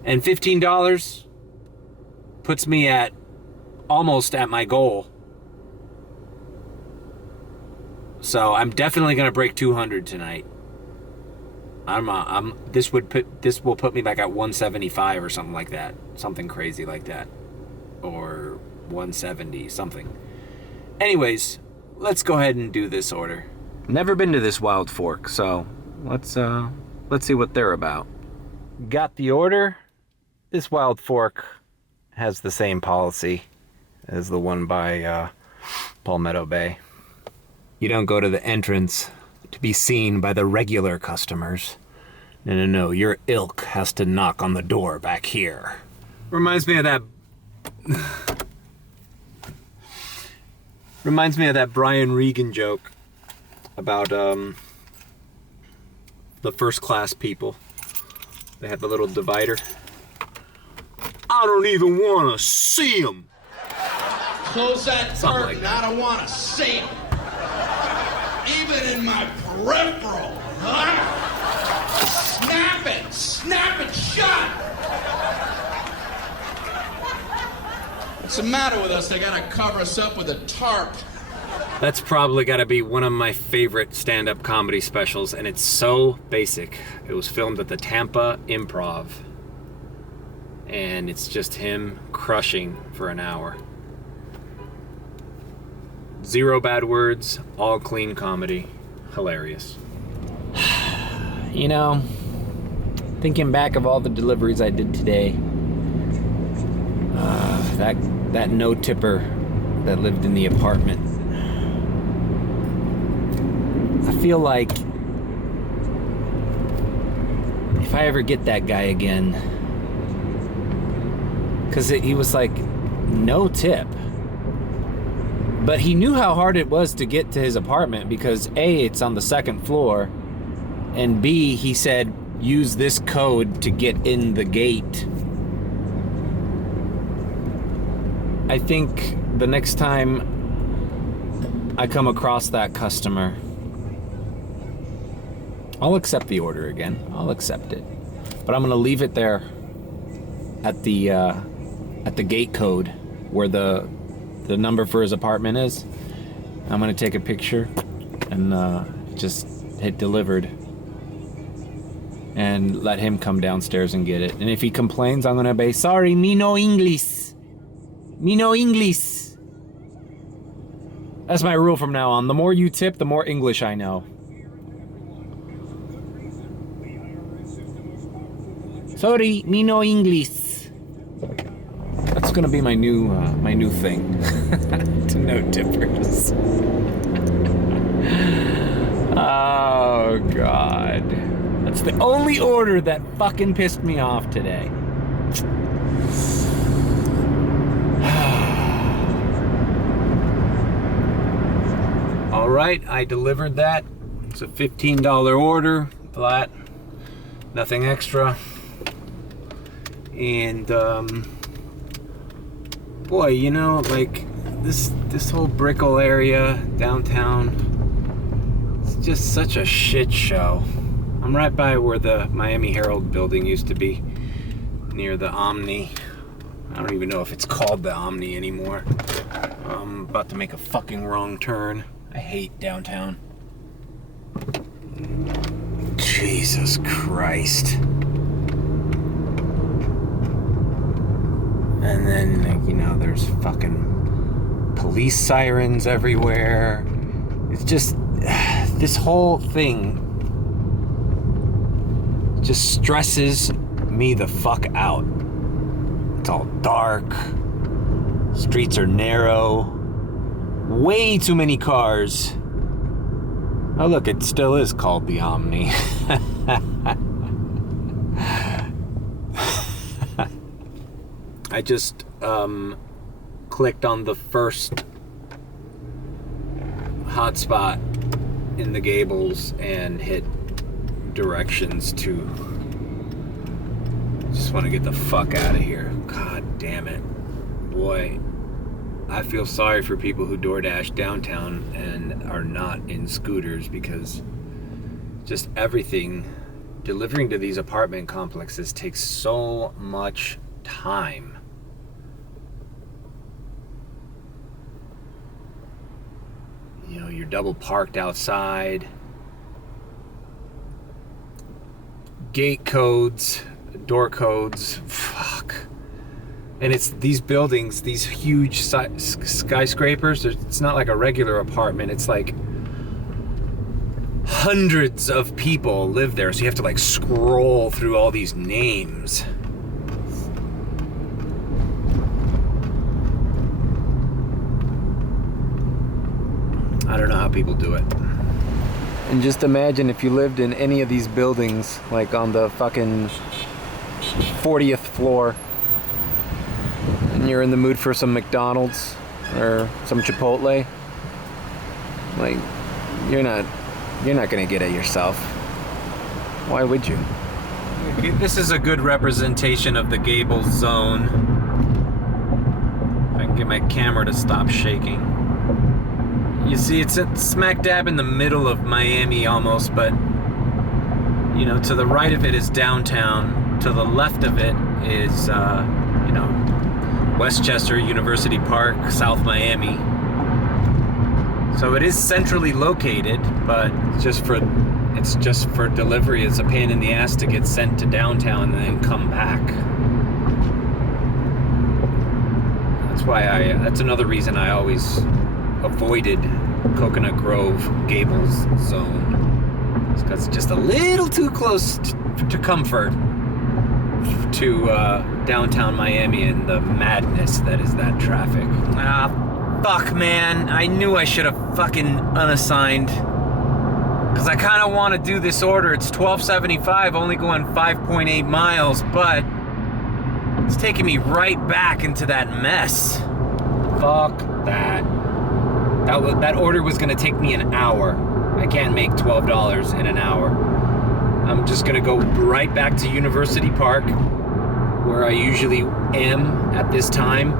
And $15 puts me at almost at my goal. So I'm definitely gonna break 200 tonight. This will put me back at 175 or something like that. Something crazy like that. Or 170, something. Anyways, let's go ahead and do this order. Never been to this Wild Fork, so let's see what they're about. Got the order. This Wild Fork has the same policy as the one by Palmetto Bay. You don't go to the entrance to be seen by the regular customers. No, your ilk has to knock on the door back here. Reminds me of that Brian Regan joke about the first class people. They have the little divider. I don't even want to see them. Close that curtain. Like I don't want to see him. Even in my peripheral. Huh? Snap it shut. What's the matter with us? They gotta cover us up with a tarp. That's probably got to be one of my favorite stand-up comedy specials, and it's so basic. It was filmed at the Tampa Improv, and it's just him crushing for an hour. Zero bad words, all clean comedy. Hilarious. You know, thinking back of all the deliveries I did today, that no-tipper that lived in the apartment, I feel like if I ever get that guy again, because he was like, no tip. But he knew how hard it was to get to his apartment because A, it's on the second floor, and B, he said, use this code to get in the gate. I think the next time I come across that customer, I'll accept the order again. I'll accept it. But I'm gonna leave it there at the gate code where the number for his apartment is. I'm gonna take a picture and just hit delivered and let him come downstairs and get it. And if he complains, I'm gonna be sorry, me no English. Me no English. That's my rule from now on. The more you tip, the more English I know. Sorry, me no English. That's gonna be my new thing. To no tippers. Oh God. That's the only order that fucking pissed me off today. All right, I delivered that. It's a $15 order, flat, nothing extra. And boy, you know, like this whole Brickell area downtown, it's just such a shit show. I'm right by where the Miami Herald building used to be, near the Omni. I don't even know if it's called the Omni anymore. I'm about to make a fucking wrong turn. I hate downtown. Jesus Christ. And then, like, you know, there's fucking police sirens everywhere. It's just, this whole thing just stresses me the fuck out. It's all dark. Streets are narrow. Way too many cars. Oh look, it still is called the Omni. I just clicked on the first hotspot in the Gables and hit directions to. Just want to get the fuck out of here. God damn it. Boy, I feel sorry for people who DoorDash downtown and are not in scooters, because just everything delivering to these apartment complexes takes so much time. You know, you're double parked outside. Gate codes, door codes, fuck. And it's these buildings, these huge skyscrapers. It's not like a regular apartment. It's like hundreds of people live there. So you have to like scroll through all these names. I don't know how people do it. And just imagine if you lived in any of these buildings, like on the fucking 40th floor, and you're in the mood for some McDonald's or some Chipotle. Like, you're not gonna get it yourself. Why would you? This is a good representation of the Gables zone. If I can get my camera to stop shaking. You see, it's smack dab in the middle of Miami almost, but you know, to the right of it is downtown. To the left of it is, you know, Westchester, University Park, South Miami. So it is centrally located, but it's just for delivery. It's a pain in the ass to get sent to downtown and then come back. That's another reason I always avoided Coconut Grove Gables zone. It's because it's just a little too close to comfort to downtown Miami and the madness that is that traffic. Ah, fuck, man. I knew I should have fucking unassigned. Because I kind of want to do this order. It's $12.75, only going 5.8 miles, but it's taking me right back into that mess. Fuck that. That order was going to take me an hour. I can't make $12 in an hour. I'm just going to go right back to University Park, where I usually am at this time.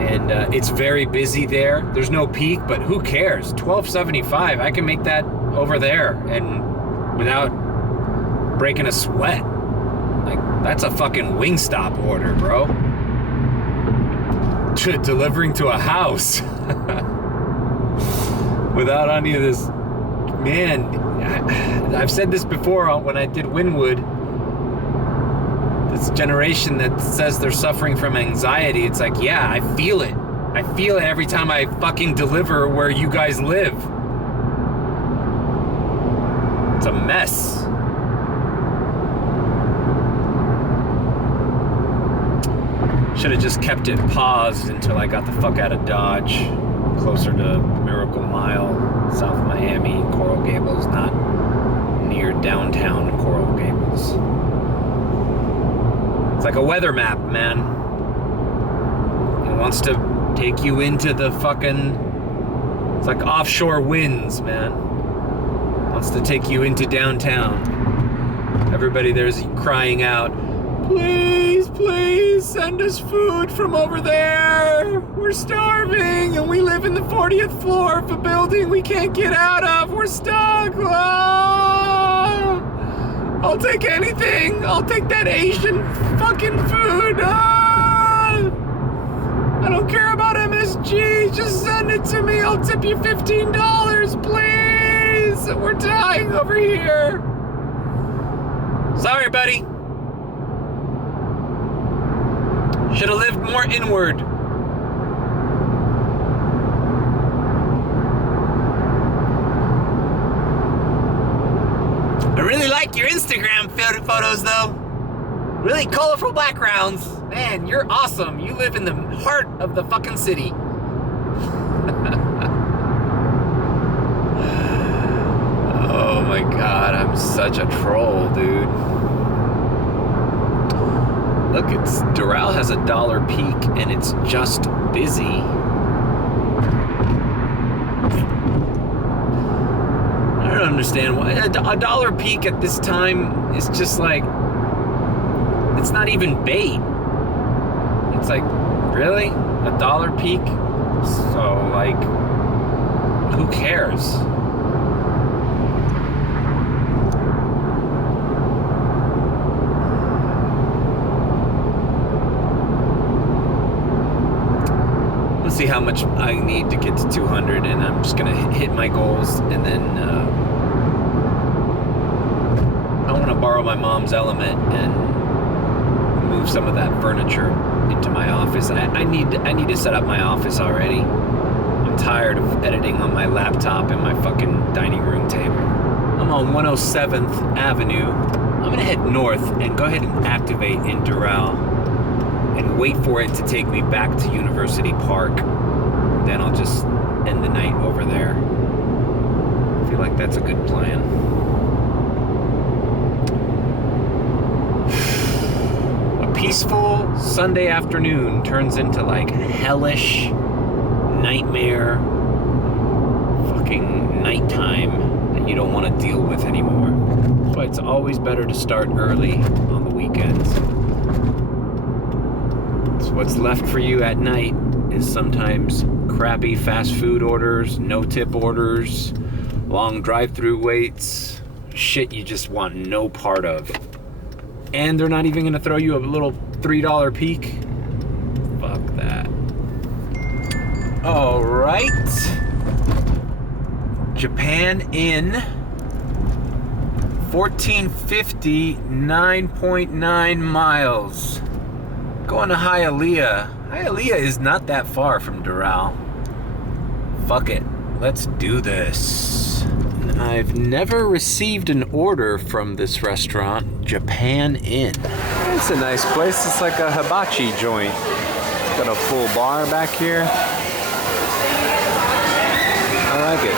And it's very busy there. There's no peak, but who cares? $12.75. I can make that over there and without breaking a sweat. Like, that's a fucking Wingstop order, bro. Delivering to a house. Without any of this. Man, I've said this before when I did Wynwood. This generation that says they're suffering from anxiety, it's like, yeah, I feel it. I feel it every time I fucking deliver where you guys live. It's a mess. Should have just kept it paused until I got the fuck out of Dodge, closer to Miracle Mile, South Miami, Coral Gables, not near downtown Coral Gables. It's like a weather map, man. It wants to take you into the fucking... It's like offshore winds, man. It wants to take you into downtown. Everybody there's crying out, please, please send us food from over there. We're starving and we live in the 40th floor of a building we can't get out of. We're stuck. Ah! I'll take anything. I'll take that Asian fucking food. Ah! I don't care about MSG. Just send it to me. I'll tip you $15, please. We're dying over here. Sorry, buddy. Should have lived more inward. I really like your Instagram photos, though. Really colorful backgrounds. Man, you're awesome. You live in the heart of the fucking city. Oh my god, I'm such a troll, dude. Look, it's Doral has $1 peak and it's just busy. I don't understand why $1 peak at this time is just like, it's not even bait. It's like, really? $1 peak? So like, who cares? Let's see how much I need to get to 200, and I'm just gonna hit my goals, and then I want to borrow my mom's Element and move some of that furniture into my office. I need to set up my office already. I'm tired of editing on my laptop and my fucking dining room table. I'm on 107th Avenue. I'm gonna head north and go ahead and activate in Doral and wait for it to take me back to University Park. Then I'll just end the night over there. I feel like that's a good plan. Peaceful Sunday afternoon turns into like hellish nightmare fucking nighttime that you don't want to deal with anymore. That's why it's always better to start early on the weekends. So what's left for you at night is sometimes crappy fast food orders, no tip orders, long drive-through waits, shit you just want no part of. And they're not even gonna throw you a little $3 peak. Fuck that. All right. Japan Inn. 1450, 9.9 miles. Going to Hialeah. Hialeah is not that far from Doral. Fuck it. Let's do this. I've never received an order from this restaurant, Japan Inn. It's a nice place. It's like a hibachi joint. Got a full bar back here. I like it.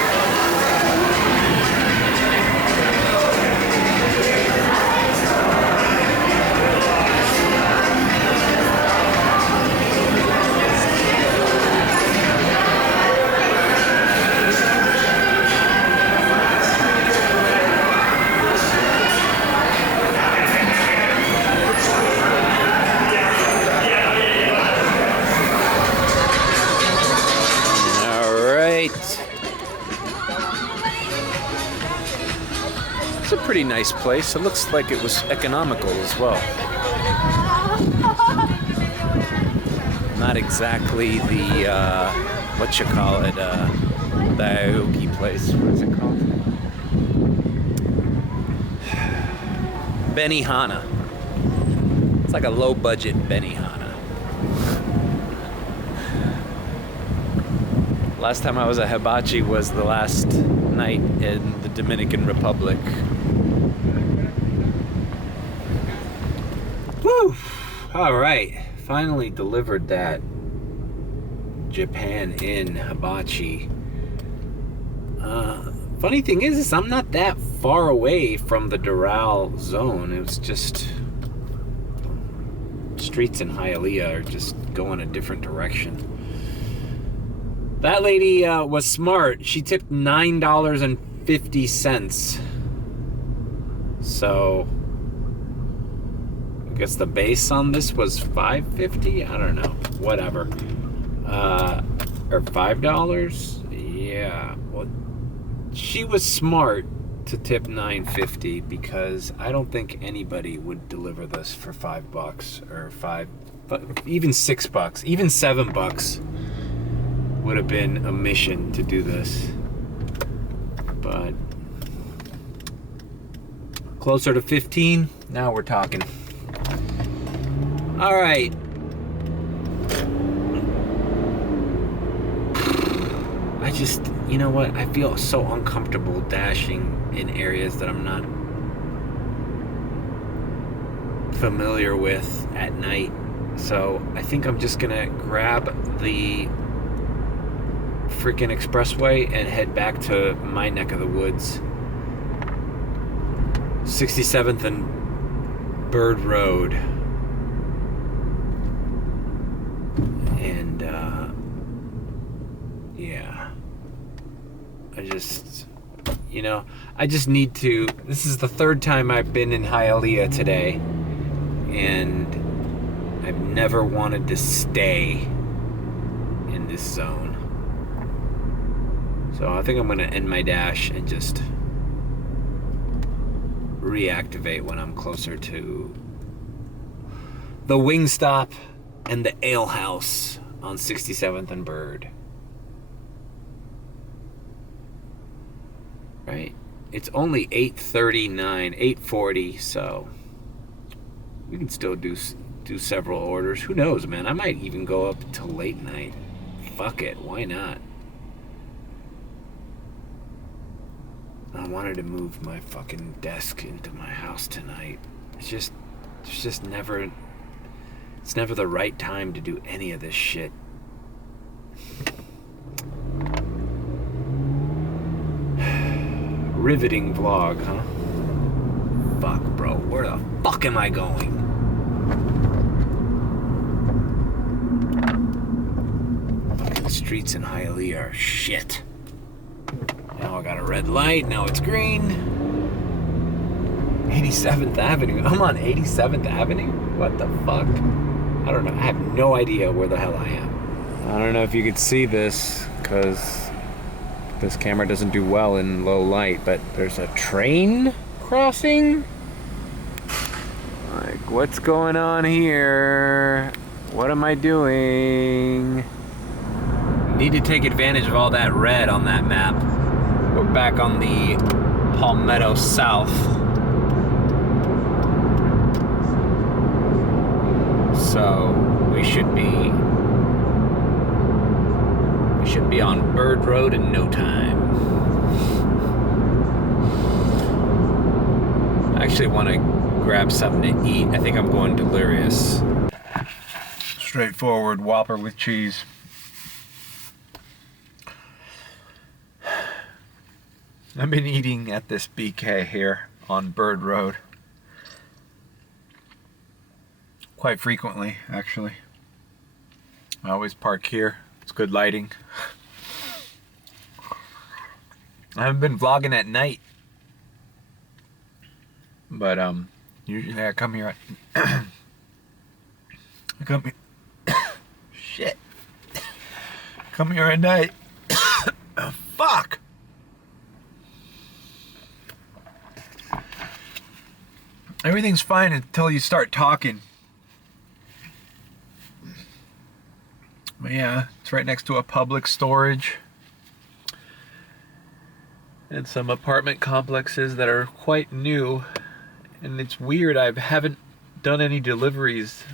It's a pretty nice place. It looks like it was economical as well. Not exactly the, the Aoki place. What is it called? Benihana. It's like a low budget Benihana. Last time I was at Hibachi was the last night in the Dominican Republic. Woo! All right, finally delivered that Japan Inn hibachi. Funny thing is I'm not that far away from the Doral zone. It was just streets in Hialeah are just going a different direction. That lady was smart. She tipped $9.50. So I guess the base on this was $5.50. I don't know. Whatever. Or $5. Yeah. Well, she was smart to tip $9.50 because I don't think anybody would deliver this for $5 or even $6, even $7 would have been a mission to do this. But closer to 15, now we're talking. All right. I just, you know what? I feel so uncomfortable dashing in areas that I'm not familiar with at night. So I think I'm just gonna grab the freaking expressway and head back to my neck of the woods. 67th and Bird Road. yeah. I just need to. This is the third time I've been in Hialeah today, and I've never wanted to stay in this zone. So I think I'm gonna end my dash and just reactivate when I'm closer to the Wingstop and the Ale House on 67th and Bird. Right? It's only 8:39, 8:40, so we can still do several orders. Who knows, man? I might even go up till late night. Fuck it, why not? I wanted to move my fucking desk into my house tonight. It's never the right time to do any of this shit. Riveting vlog, huh? Fuck, bro. Where the fuck am I going? Fucking streets in Hialeah are shit. Now I got a red light. Now it's green. 87th Avenue. I'm on 87th Avenue? What the fuck? I don't know. I have no idea where the hell I am. I don't know if you could see this, because this camera doesn't do well in low light, but there's a train crossing? Like, what's going on here? What am I doing? Need to take advantage of all that red on that map. We're back on the Palmetto South. So we should be on Bird Road in no time. I actually want to grab something to eat. I think I'm going delirious. Straightforward Whopper with cheese. I've been eating at this BK here on Bird Road quite frequently, actually. I always park here. It's good lighting. I haven't been vlogging at night, but usually I come here at shit. Come here at night. Oh, fuck. Everything's fine until you start talking. But yeah, it's right next to a public storage and some apartment complexes that are quite new. And it's weird, I haven't done any deliveries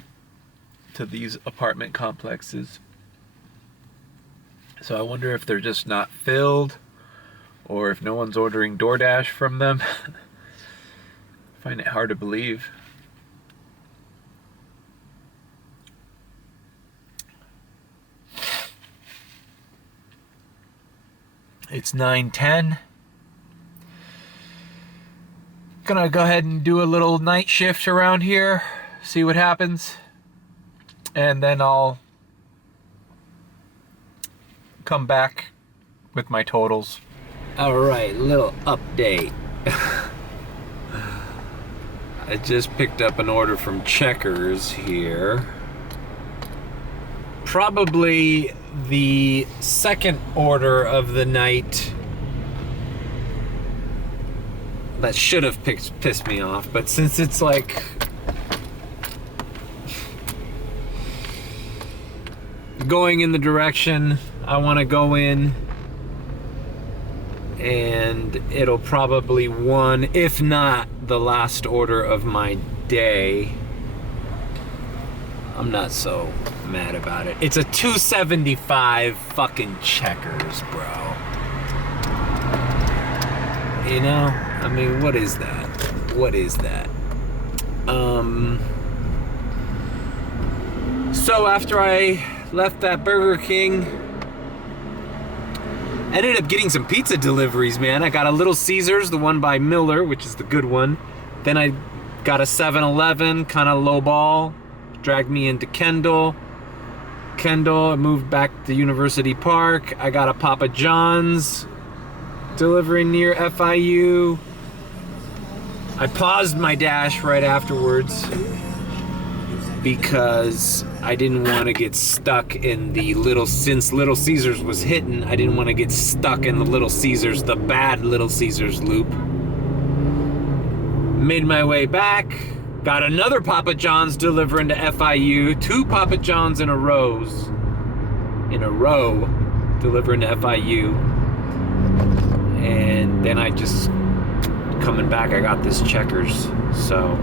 to these apartment complexes. So I wonder if they're just not filled, or if no one's ordering DoorDash from them. I find it hard to believe. It's 9:10. Gonna go ahead and do a little night shift around here, see what happens, and then I'll come back with my totals. Alright, little update. I just picked up an order from Checkers here. Probably the second order of the night that should have pissed me off, but since it's like going in the direction I want to go in, and it'll probably one, if not the last order of my day. I'm not so mad about it. It's a $2.75 fucking Checkers, bro. You know? I mean, what is that? What is that? So after I left that Burger King, I ended up getting some pizza deliveries, man. I got a Little Caesars, the one by Miller, which is the good one. Then I got a 7-Eleven, kind of low ball, dragged me into Kendall. Kendall. I moved back to University Park. I got a Papa John's delivering near FIU. I paused my dash right afterwards because I didn't want to get stuck in the since Little Caesars was hitting, I didn't want to get stuck in the Little Caesars, the bad Little Caesars loop. Made my way back, got another Papa John's delivering to FIU, 2 Papa John's in a row delivering to FIU. And then I just, coming back, I got this Checkers, so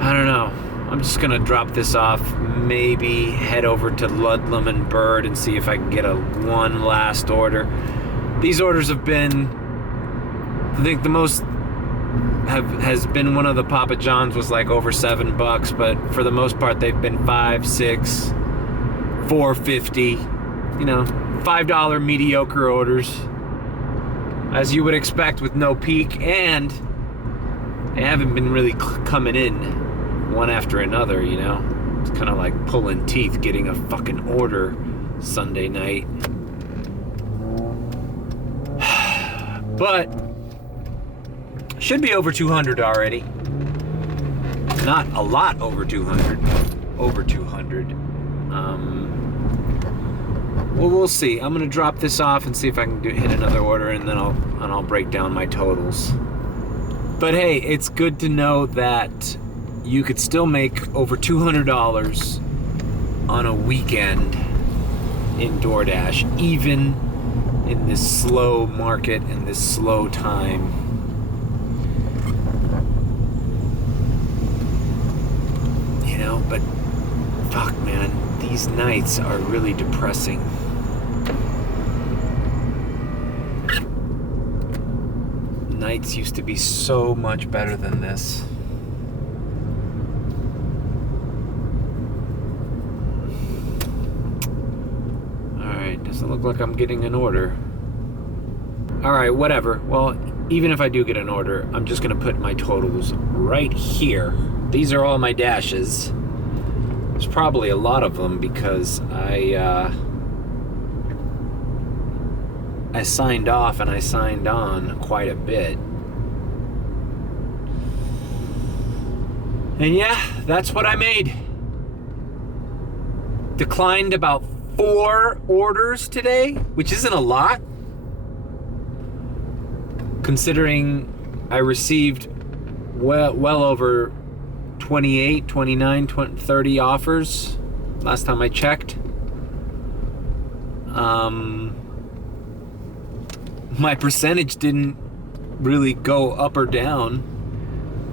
I don't know. I'm just gonna drop this off, maybe head over to Ludlam and Bird and see if I can get one last order. These orders have been, I think the most has been one of the Papa John's was like over $7, but for the most part they've been $5, $6, $4.50, $5 mediocre orders, as you would expect with no peak, and they haven't been really coming in one after another, It's kind of like pulling teeth getting a fucking order Sunday night. But should be over 200 already. Not a lot over 200. Over 200. Well, we'll see. I'm gonna drop this off and see if I can hit another order, and then I'll break down my totals. But hey, it's good to know that you could still make over $200 on a weekend in DoorDash, even in this slow market and this slow time. But fuck, man, these nights are really depressing. Nights used to be so much better than this. Alright, doesn't look like I'm getting an order. Alright, whatever. Well, even if I do get an order, I'm just gonna put my totals right here. These are all my dashes. There's probably a lot of them because I signed off and I signed on quite a bit. And yeah, that's what I made. Declined about 4 orders today, which isn't a lot, considering I received well over 28, 29, 20, 30 offers last time I checked. My percentage didn't really go up or down.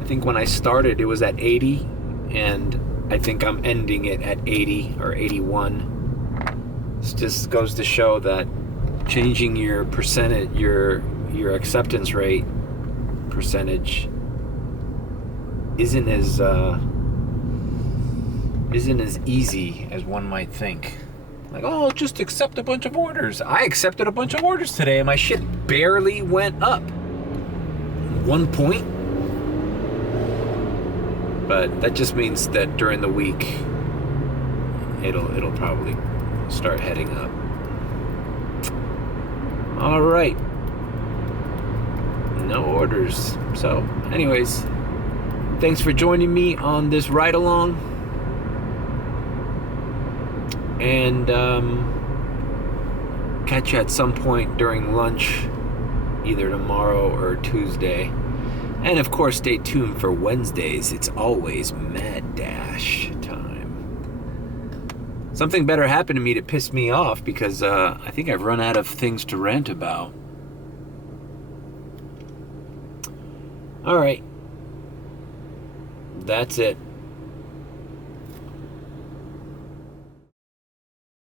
I think when I started it was at 80, and I think I'm ending it at 80 or 81. This just goes to show that changing your percentage, your acceptance rate percentage isn't as easy as one might think. Like, oh, just accept a bunch of orders. I accepted a bunch of orders today and my shit barely went up 1 point. But that just means that during the week it'll probably start heading up. All right. No orders. So, anyways, thanks for joining me on this ride along. And catch you at some point during lunch, either tomorrow or Tuesday. And of course, stay tuned for Wednesdays. It's always Mad Dash time. Something better happened to me to piss me off because I think I've run out of things to rant about. All right. That's it.